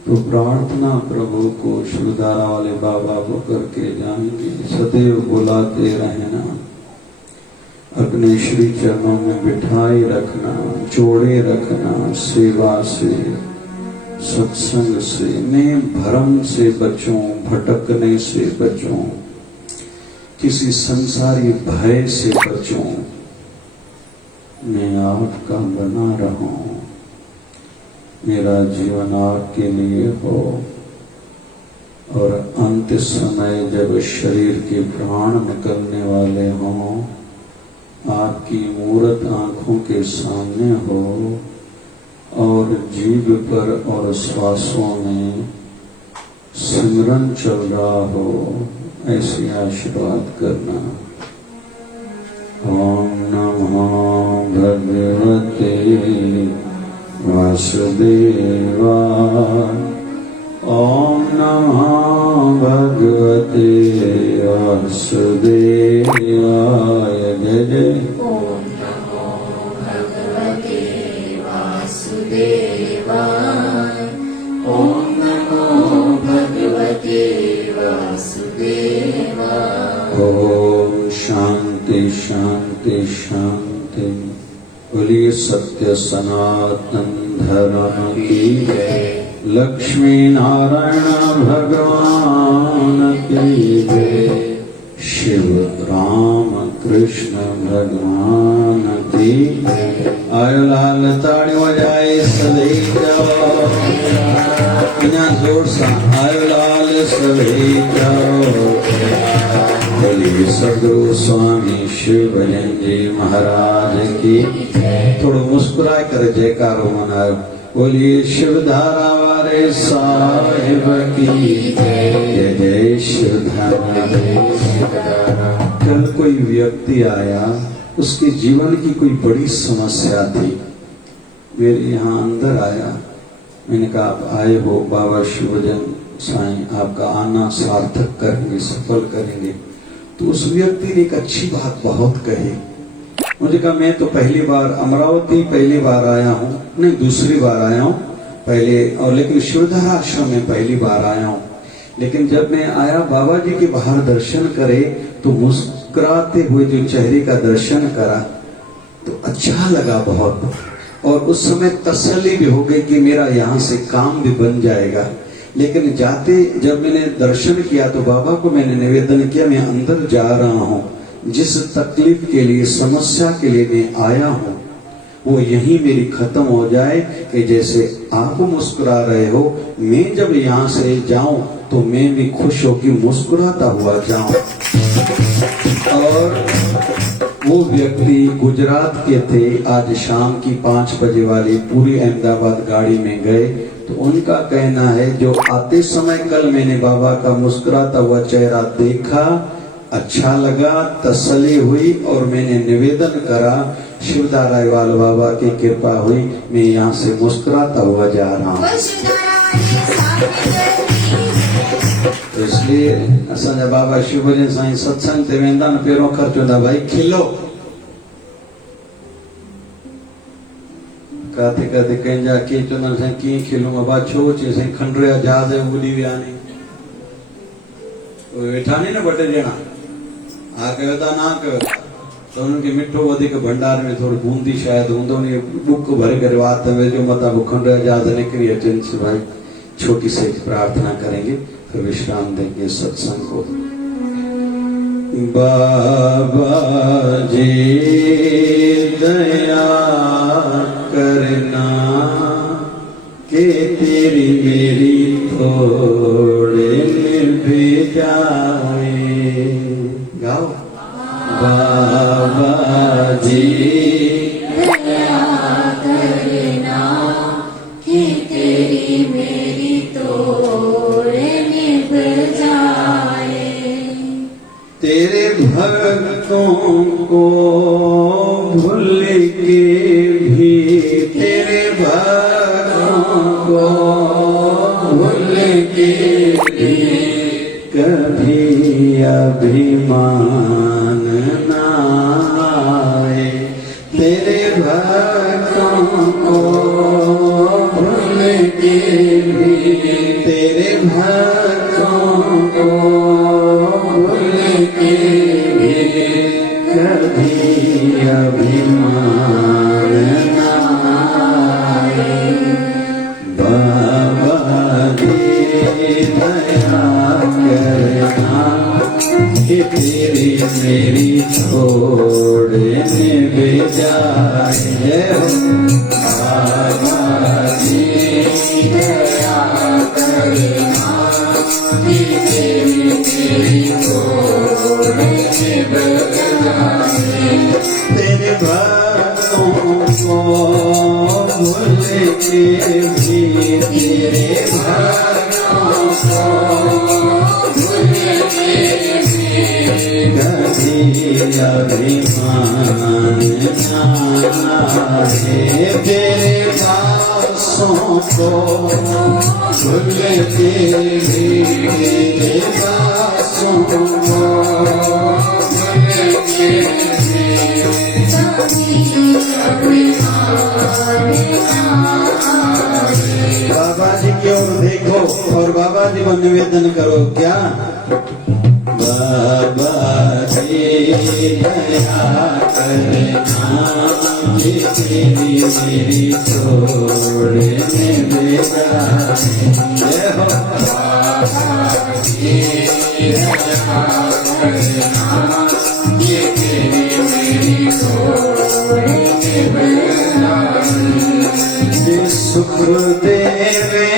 तो प्रार्थना प्रभु को शिवधारा वाले बाबा को करके जाएंगे, सदैव बुलाते रहना, अपने श्री चरणों में बिठाए रखना, जोड़े रखना, सेवा से सत्संग से। मैं भ्रम से बचूं, भटकने से बचूं, किसी संसारी भय से बचूं, मैं आपका बना रहूं, मेरा जीवन आपके लिए हो। और अंत समय जब शरीर के प्राण निकलने वाले हों, आपकी मूरत आंखों के सामने हो और जीभ पर और श्वासों में सिमरन चल रहा हो, ऐसे आशीर्वाद करना। ओम नमो भगवते वासुदेवाय। ओम नमो भगवते वासुदेवाय। जय जय। ओम नमो भगवते वासुदेवाय। ओम नमो भगवते वासुदेवाय। ओम शांति शांति शांति। बोलिए सत्य सनातन धर्म की जय। लक्ष्मी नारायण भगवान की जय। शिव राम कृष्ण भगवान की जय। आयो लाल ताड़ी बजाए सदै जाओ, बिना जोर सा आयो लाल सदै जाओ। बोलिए सदगुरु स्वामी शिव भजन जी महाराज की। थोड़ा मुस्कुरा कर जयकारो मनाओ। बोलिए शिवधारा वाले साहिब की जय। जय शिवधारा। कल कोई व्यक्ति आया, उसके जीवन की कोई बड़ी समस्या थी, मेरे यहाँ अंदर आया। मैंने कहा आप आए हो बाबा शिवजन साईं आपका आना सार्थक करेंगे, सफल करेंगे। तो उस व्यक्ति ने एक अच्छी बात बहुत कही। मुझे कहा मैं तो पहली बार अमरावती पहली बार आया हूँ, नहीं दूसरी बार आया हूँ पहले, और लेकिन शिवधारा आश्रम में पहली बार आया हूँ। लेकिन जब मैं आया बाबा जी के बाहर दर्शन करे तो मुस्कुराते हुए जो चेहरे का दर्शन करा तो अच्छा लगा बहुत। और उस समय तसल्ली भी हो गई कि मेरा यहाँ से काम भी बन जाएगा। लेकिन जाते जब मैंने दर्शन किया तो बाबा को मैंने निवेदन किया, मैं अंदर जा रहा हूँ, जिस तकलीफ के लिए समस्या के लिए मैं आया हूँ वो यही मेरी खत्म हो जाए, कि जैसे आप मुस्कुरा रहे हो मैं जब यहाँ से जाऊं तो मैं भी खुश होकर मुस्कुराता हुआ जाऊं। और वो व्यक्ति गुजरात के थे, आज शाम की 5 बजे वाली पूरी अहमदाबाद गाड़ी में गए। तो उनका कहना है जो आते समय कल मैंने बाबा का मुस्कुराता हुआ चेहरा देखा, अच्छा लगा, तसल्ली हुई और मैंने निवेदन करा, शिवधारा वाले बाबा की कृपा हुई, मैं यहाँ से मुस्कुराता हुआ जा रहा हूँ। तो इसलिए असांजा बाबा शिवभजन साईं सत्संग ते वेंदा न पहिरों ख़र्च हूंदा भाई खिलो। काथे काथे कंहिंजा कीअं चवंदा साईं कीअं खिलूं बाबा, छो चई साईं खंडरे जा जहाज उॾी विया आहिनि, वेठा नी न ॿ टे ॼणा, हा कयो था ना कयो था, तो उनके मिठो वधिक भंडार में थोड़ी बूंदी शायद हूंदो ने बुक भरे करे वात में जो मता बुखंड आजाद निकली अचन से भाई छोटी सी प्रार्थना करेंगे फिर विश्राम देंगे सत्संग को। बाबा जी दया करना के तेरी मेरी थोड़े निभ जाए। गाओ। बाबा जी दया करना कि तेरी मेरी तोड़े निभ जाए। तेरे भक्तों को भूल के भी तेरे भक्तों को भूल के भी कभी अभिमान ना आए। तेरे भक्तों को भूल के भी तेरे भक्तों को भूल के भी कभी अभिमान ना आए। बाबा जी दया करना कि तेरी मेरी थोड़े निभ जाए। बाबा जी दया करना कि तेरी मेरी तोड़े निभ जाए। तेरे भक्तों को भूल के भी तेरे भक्तों को भूल के कभी अभिमान ना आए। तेरे दासों को भूल के भी तेरे दासों को भूल के बाबा जी की ओर देखो और बाबा जी को निवेदन करो। क्या? बाबा जी दया करना कि तेरी मेरी थोड़े निभ जाए। जय हो। बाबा जी दया करना कि तेरी मेरी थोड़े निभ जाए। सुख देवे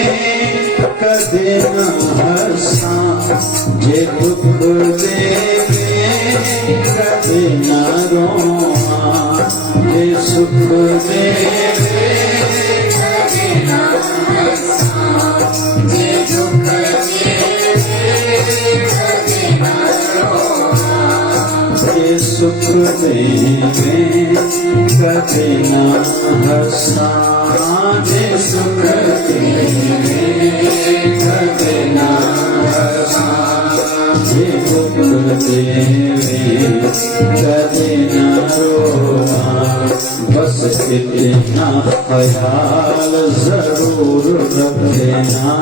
कदे न हंसा जे दुख देवे कदे न रोआ। जे सुख देवे कदे न हंसा जे दुख देवे कदे न रोआ। जे सुख देवे कदे न हंसा जे सुख देवे कदे न हंसा जे दुख देवे कदे न रोआ। बस इतना ख्याल जरूर रखना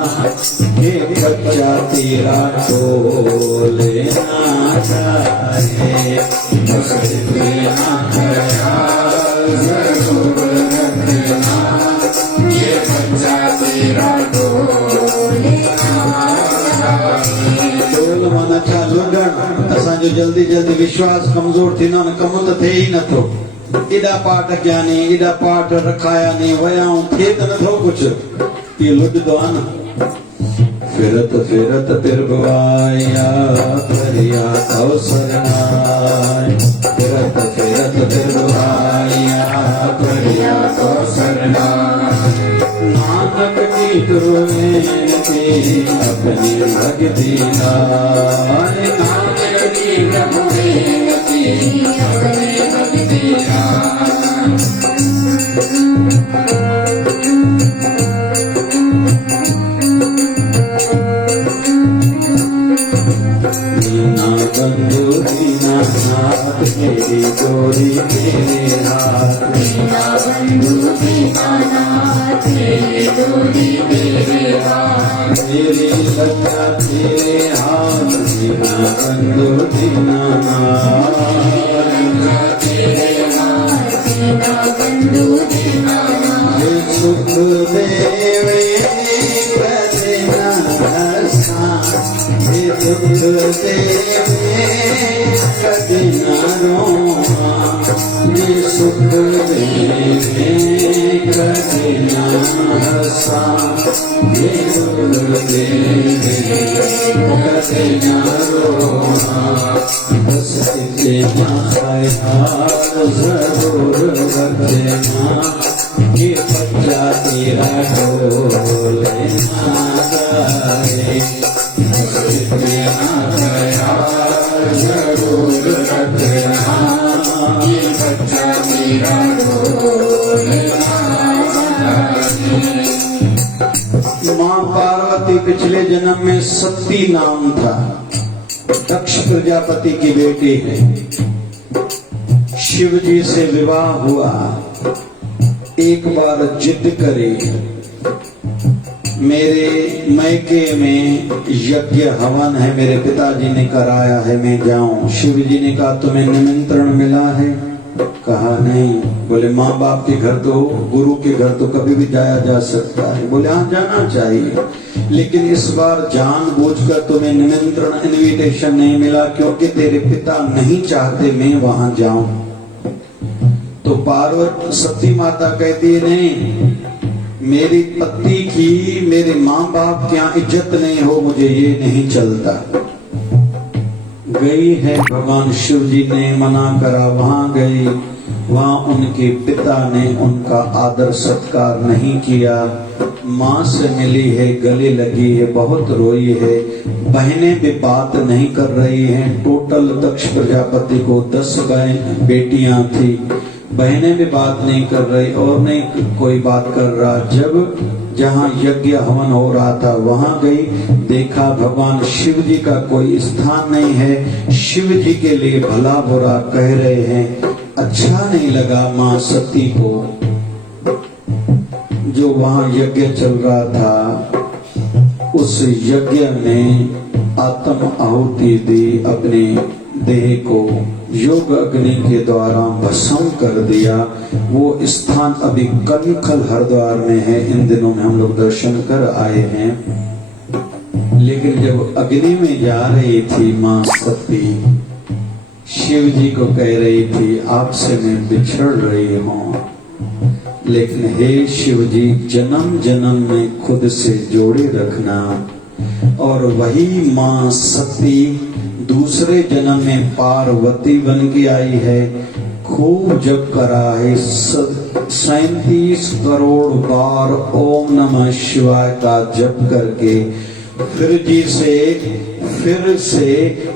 कि बच्चा तेरा टोलना चाहे। बस इतना ख्याल जरूर रखना कि बच्चा तेरा टोल माना चालू गण। असांजो जल्दी जल्दी विश्वास कमजोर थींदो न कम त थिए ई नथो। एॾा पाठ कया नी एॾा पाठ रखाया नी वयाऊं थिए त नथो कुछ। इहो लुटंदो आहे न। फिरत फिरत फिरवाया करिया अवसर नाय। फिरत फिरत फिरवाया करिया अवसर नाय। नानक की रोए की अपनी भक्ति नाय। नानक की रोए की अपनी भक्ति नाय। दीना बंधु दीना नाथ तेरी डोरी मेरे हाथ। दीना बंधु दीना नाथ तेरी डोरी मेरे हाथ। तेरी लज्जा तेरे हाथ। दीना बंधु दीना नाथ कभी न रोना। बस इतना ख्याल जरूर रखना कि बच्चा तेरा डोले ना जाए। बस इतना ख्याल जरूर रखना कि बच्चा मेरा डोल ना जाए। माँ पार्वती पिछले जन्म में सती नाम था, दक्ष प्रजापति की बेटी है। शिव जी से विवाह हुआ। एक बार जिद करे, मेरे मैके में यज्ञ हवन है, मेरे पिताजी ने कराया है, मैं जाऊं। शिव जी ने कहा तुम्हें निमंत्रण मिला है? कहा नहीं। बोले माँ बाप के घर तो, गुरु के घर तो कभी भी जाया जा सकता है। बोले हाँ जाना चाहिए, लेकिन इस बार जानबूझकर तुम्हें निमंत्रण इनविटेशन नहीं मिला क्योंकि तेरे पिता नहीं चाहते मैं वहां जाऊं। तो पार्वती सती माता कहती है नहीं, मेरी पति की मेरे माँ बाप की यहाँ इज्जत नहीं हो, मुझे ये नहीं चलता। गई है, भगवान शिव जी ने मना करा, वहां गई। वहां उनके पिता ने उनका आदर सत्कार नहीं किया। माँ से मिली है, गले लगी है, बहुत रोई है। बहनें भी बात नहीं कर रही हैं। टोटल दक्ष प्रजापति को 10 बेटियां थी, बहनें भी बात नहीं कर रही और नहीं कोई बात कर रहा। जब जहाँ यज्ञ हवन हो रहा था वहां गई, देखा भगवान शिव जी का कोई स्थान नहीं है। शिव जी के लिए भला बुरा कह रहे हैं। अच्छा नहीं लगा माँ सती को। जो वहां यज्ञ चल रहा था, उस यज्ञ में आत्म आहुति दी, अपने देह को योग अग्नि के द्वारा भस्म कर दिया। वो स्थान अभी कनखल हरिद्वार में है। इन दिनों में हम लोग दर्शन कर आए हैं। लेकिन जब अग्नि में जा रही थी माँ सती, शिव जी को कह रही थी आपसे मैं बिछड़ रही हूँ, लेकिन हे शिव जी जन्म जन्म में खुद से जोड़े रखना। और वही माँ सती दूसरे जन्म में पार्वती बन के आई है। खूब जप करा है, 37 करोड़ बार ओम नमः शिवाय का जप करके फिर से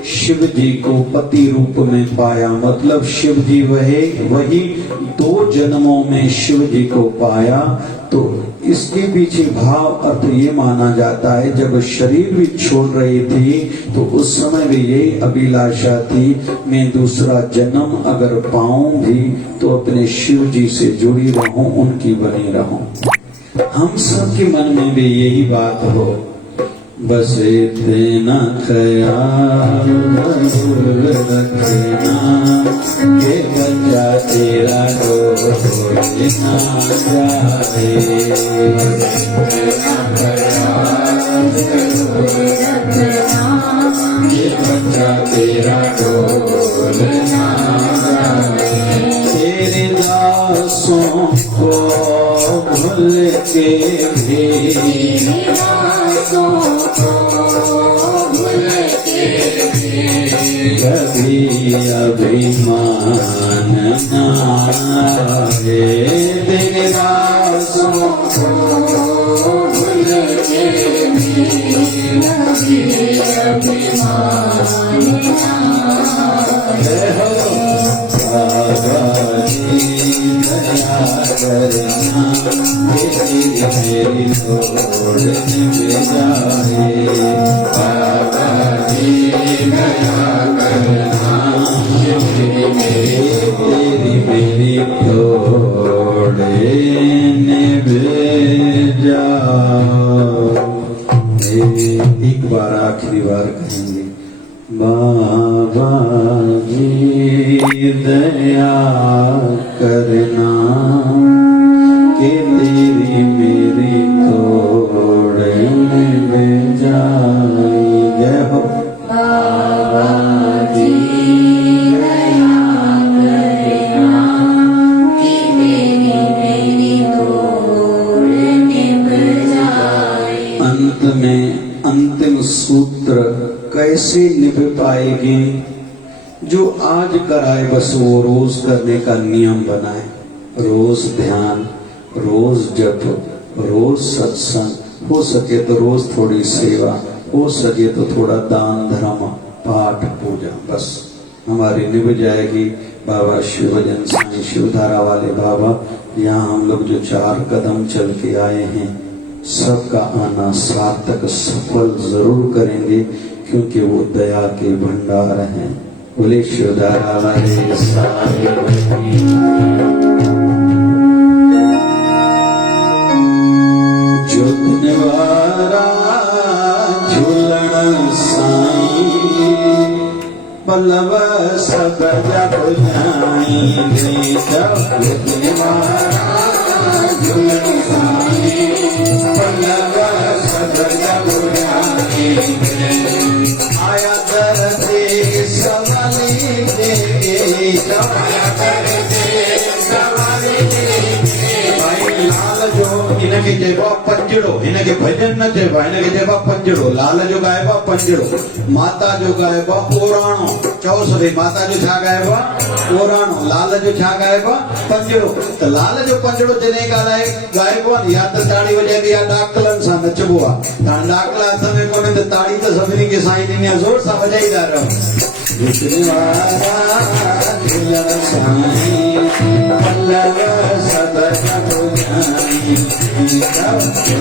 शिव जी को पति रूप में पाया। मतलब शिव जी वही 2 जन्मों में शिव जी को पाया। तो इसके पीछे भाव अर्थ ये माना जाता है, जब शरीर भी छोड़ रही थी तो उस समय भी यही अभिलाषा थी, मैं दूसरा जन्म अगर पाऊं भी तो अपने शिव जी से जुड़ी रहूं, उनकी बनी रहूं। हम सब के मन में भी यही बात हो। बस इतना ख्याल जरूर रखना कि बच्चा तेरा डोले ना जाए। कि बच्चा तेरा डोले ना जाए। तेरे दासों को भूल के भी कभी अभिमान ना आए। तेरे दासों को भूल के भी कभी अभिमान ना आए। बाबा जी दया करना, मेरी लोड़ निभ जाए। बाबा जी दया करना, मेरी लोड़ निभ जाए। एक बार आखिरी बार कहेंगे, बाबा जी दया करना कि तेरी मेरी तोड़ निभ जाए। जय हो। बाबा जी दया करना कि मेरी तोड़ निभ जाए। अंत में अंतिम सूत्र कह जो आज कराए बस वो रोज करने का नियम बनाए। रोज ध्यान, रोज जप, रोज सत्संग, हो सके तो रोज थोड़ी सेवा, हो सके तो थोड़ा दान धर्म, पाठ पूजा, बस हमारी निभ जाएगी। बाबा शिवजन साईं शिवधारा वाले बाबा, यहाँ हम लोग जो 4 कदम चल के आए हैं, सबका आना सार्थक सफल जरूर करेंगे, क्योंकि वो दया के भंडार हैं। बोले शिवधारा वाले साईं। जुग निवारा झूलण साईं, पल्लव सब जग जाएंगे। जुग निवारा झूलण साईं, पल्लव सब जग जाएंगे। आया दर्दे सवाली देंगे, आया दर्दे सवाली देंगे। भाई लाल जो इनके जेबा पंजड़ो, इनके भजन न जेबा, इनके जेबा पंजड़ो। लाल जो गायबा पंजड़ो, माता जो गायबा ओराणो। चौसरे माता जो छा गायबा ओराणो, लाल जो छा गायबा पंजड़ो। तो लाल जो पंजड़ो जने गालाए गायबो या तो ताड़ी वजाइबी या डाकलन सा नचबो आ। ताण डाकला हथ में कोने तो ताड़ी तो सभिनी के साईं ने जोर सा वजाईदा रहो। विष्णुवारा झूलण साईं, पल्लव सब जग जाएंगे।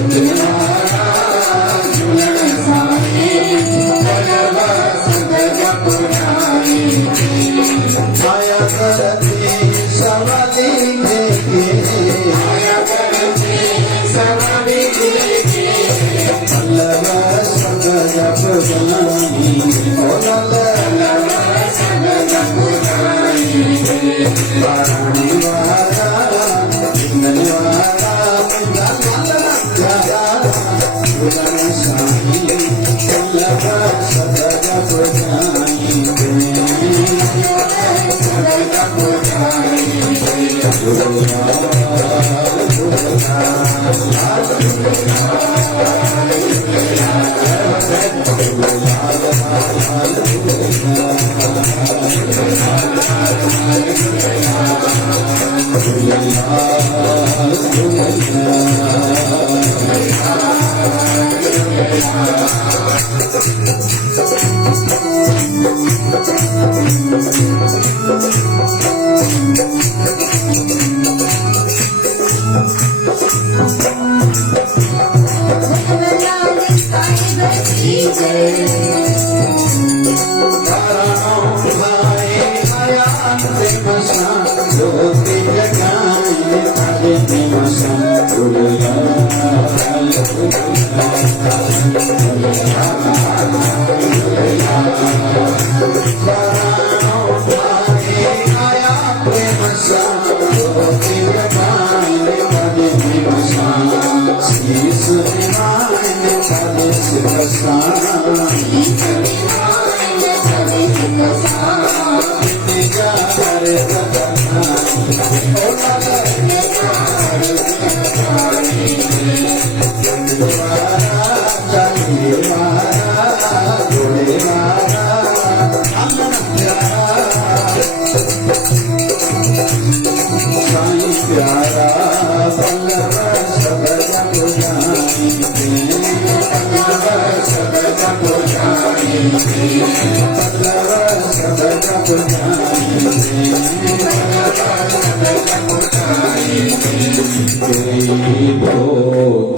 विष्णुवारा झूलण साईं, पल्लव सब जग जाएंगे। आया करते सवाली देंगे, आया करते सवाली देंगे। पल्लव सब जग जाएंगे, पल्लव सब जग जाएंगे। वाराणसी वाला, धन्यवादा, झूलण साईं, पल्लव सब जग जाएंगे।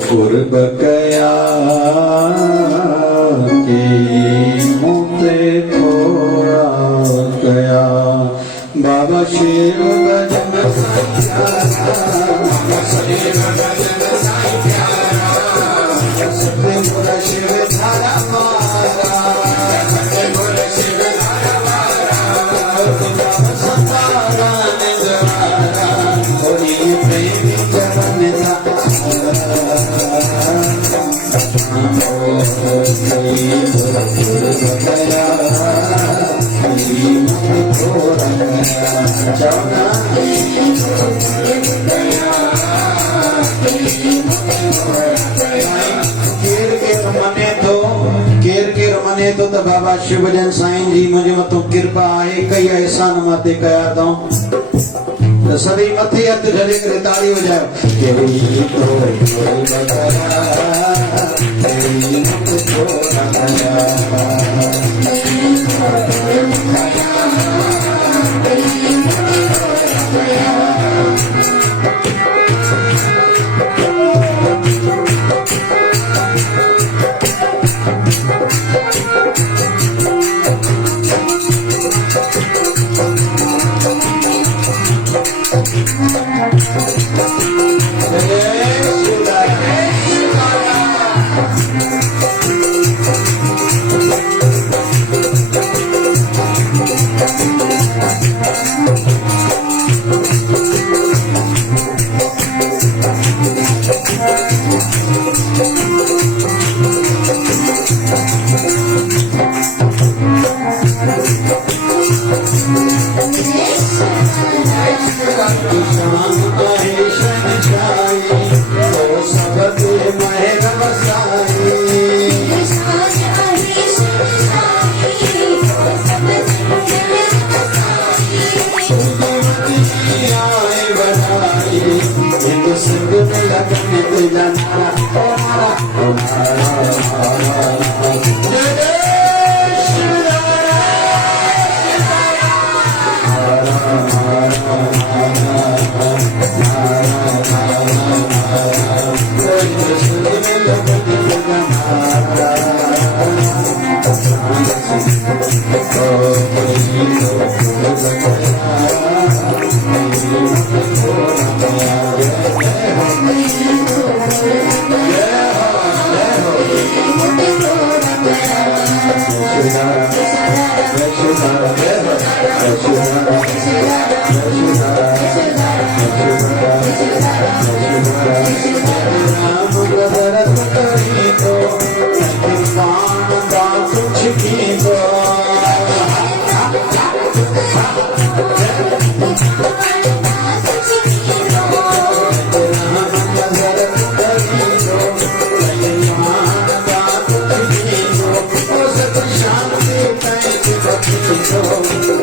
पूर्व कया के मुते थोड़ा गया बाबा शिव भजन सतगुरु शिव धारा मारा ने तो बाबा शिवजन साईं जी मुझे मतो कृपा आहे कई एहसान माते कया तो सभी मथे हथ ढले करे ताली बजायो केरी तो बगया केरी तो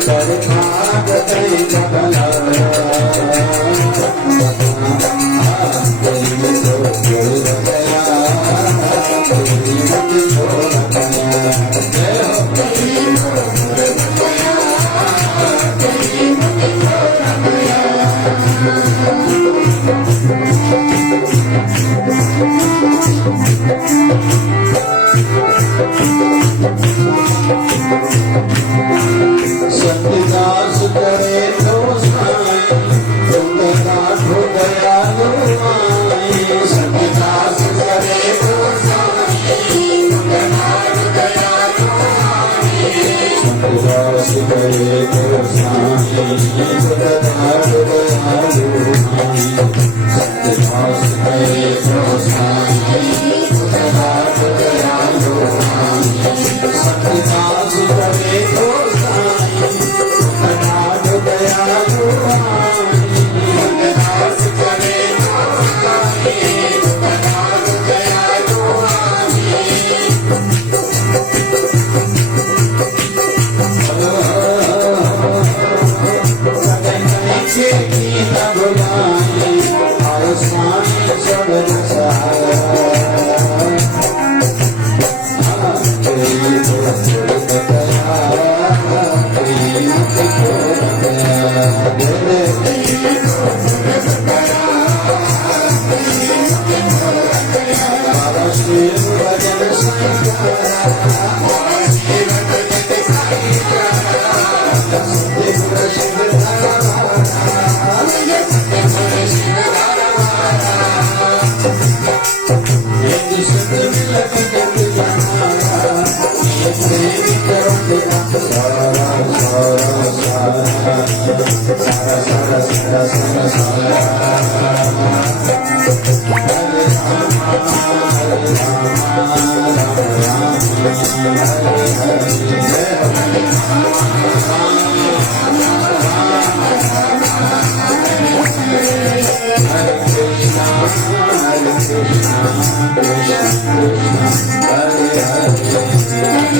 Hare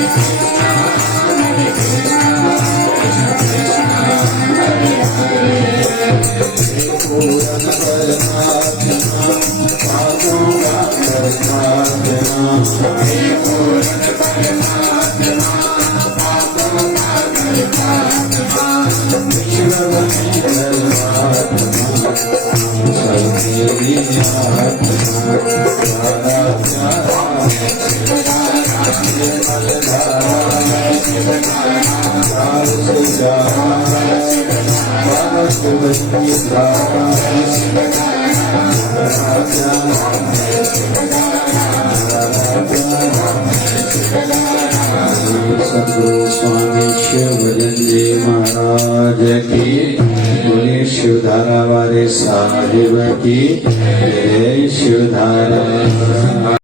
Hare सद्गुरु स्वामी शिवजन जी महाराज की, बोले शिवधारा वाले साहिब की जय। शिवधारा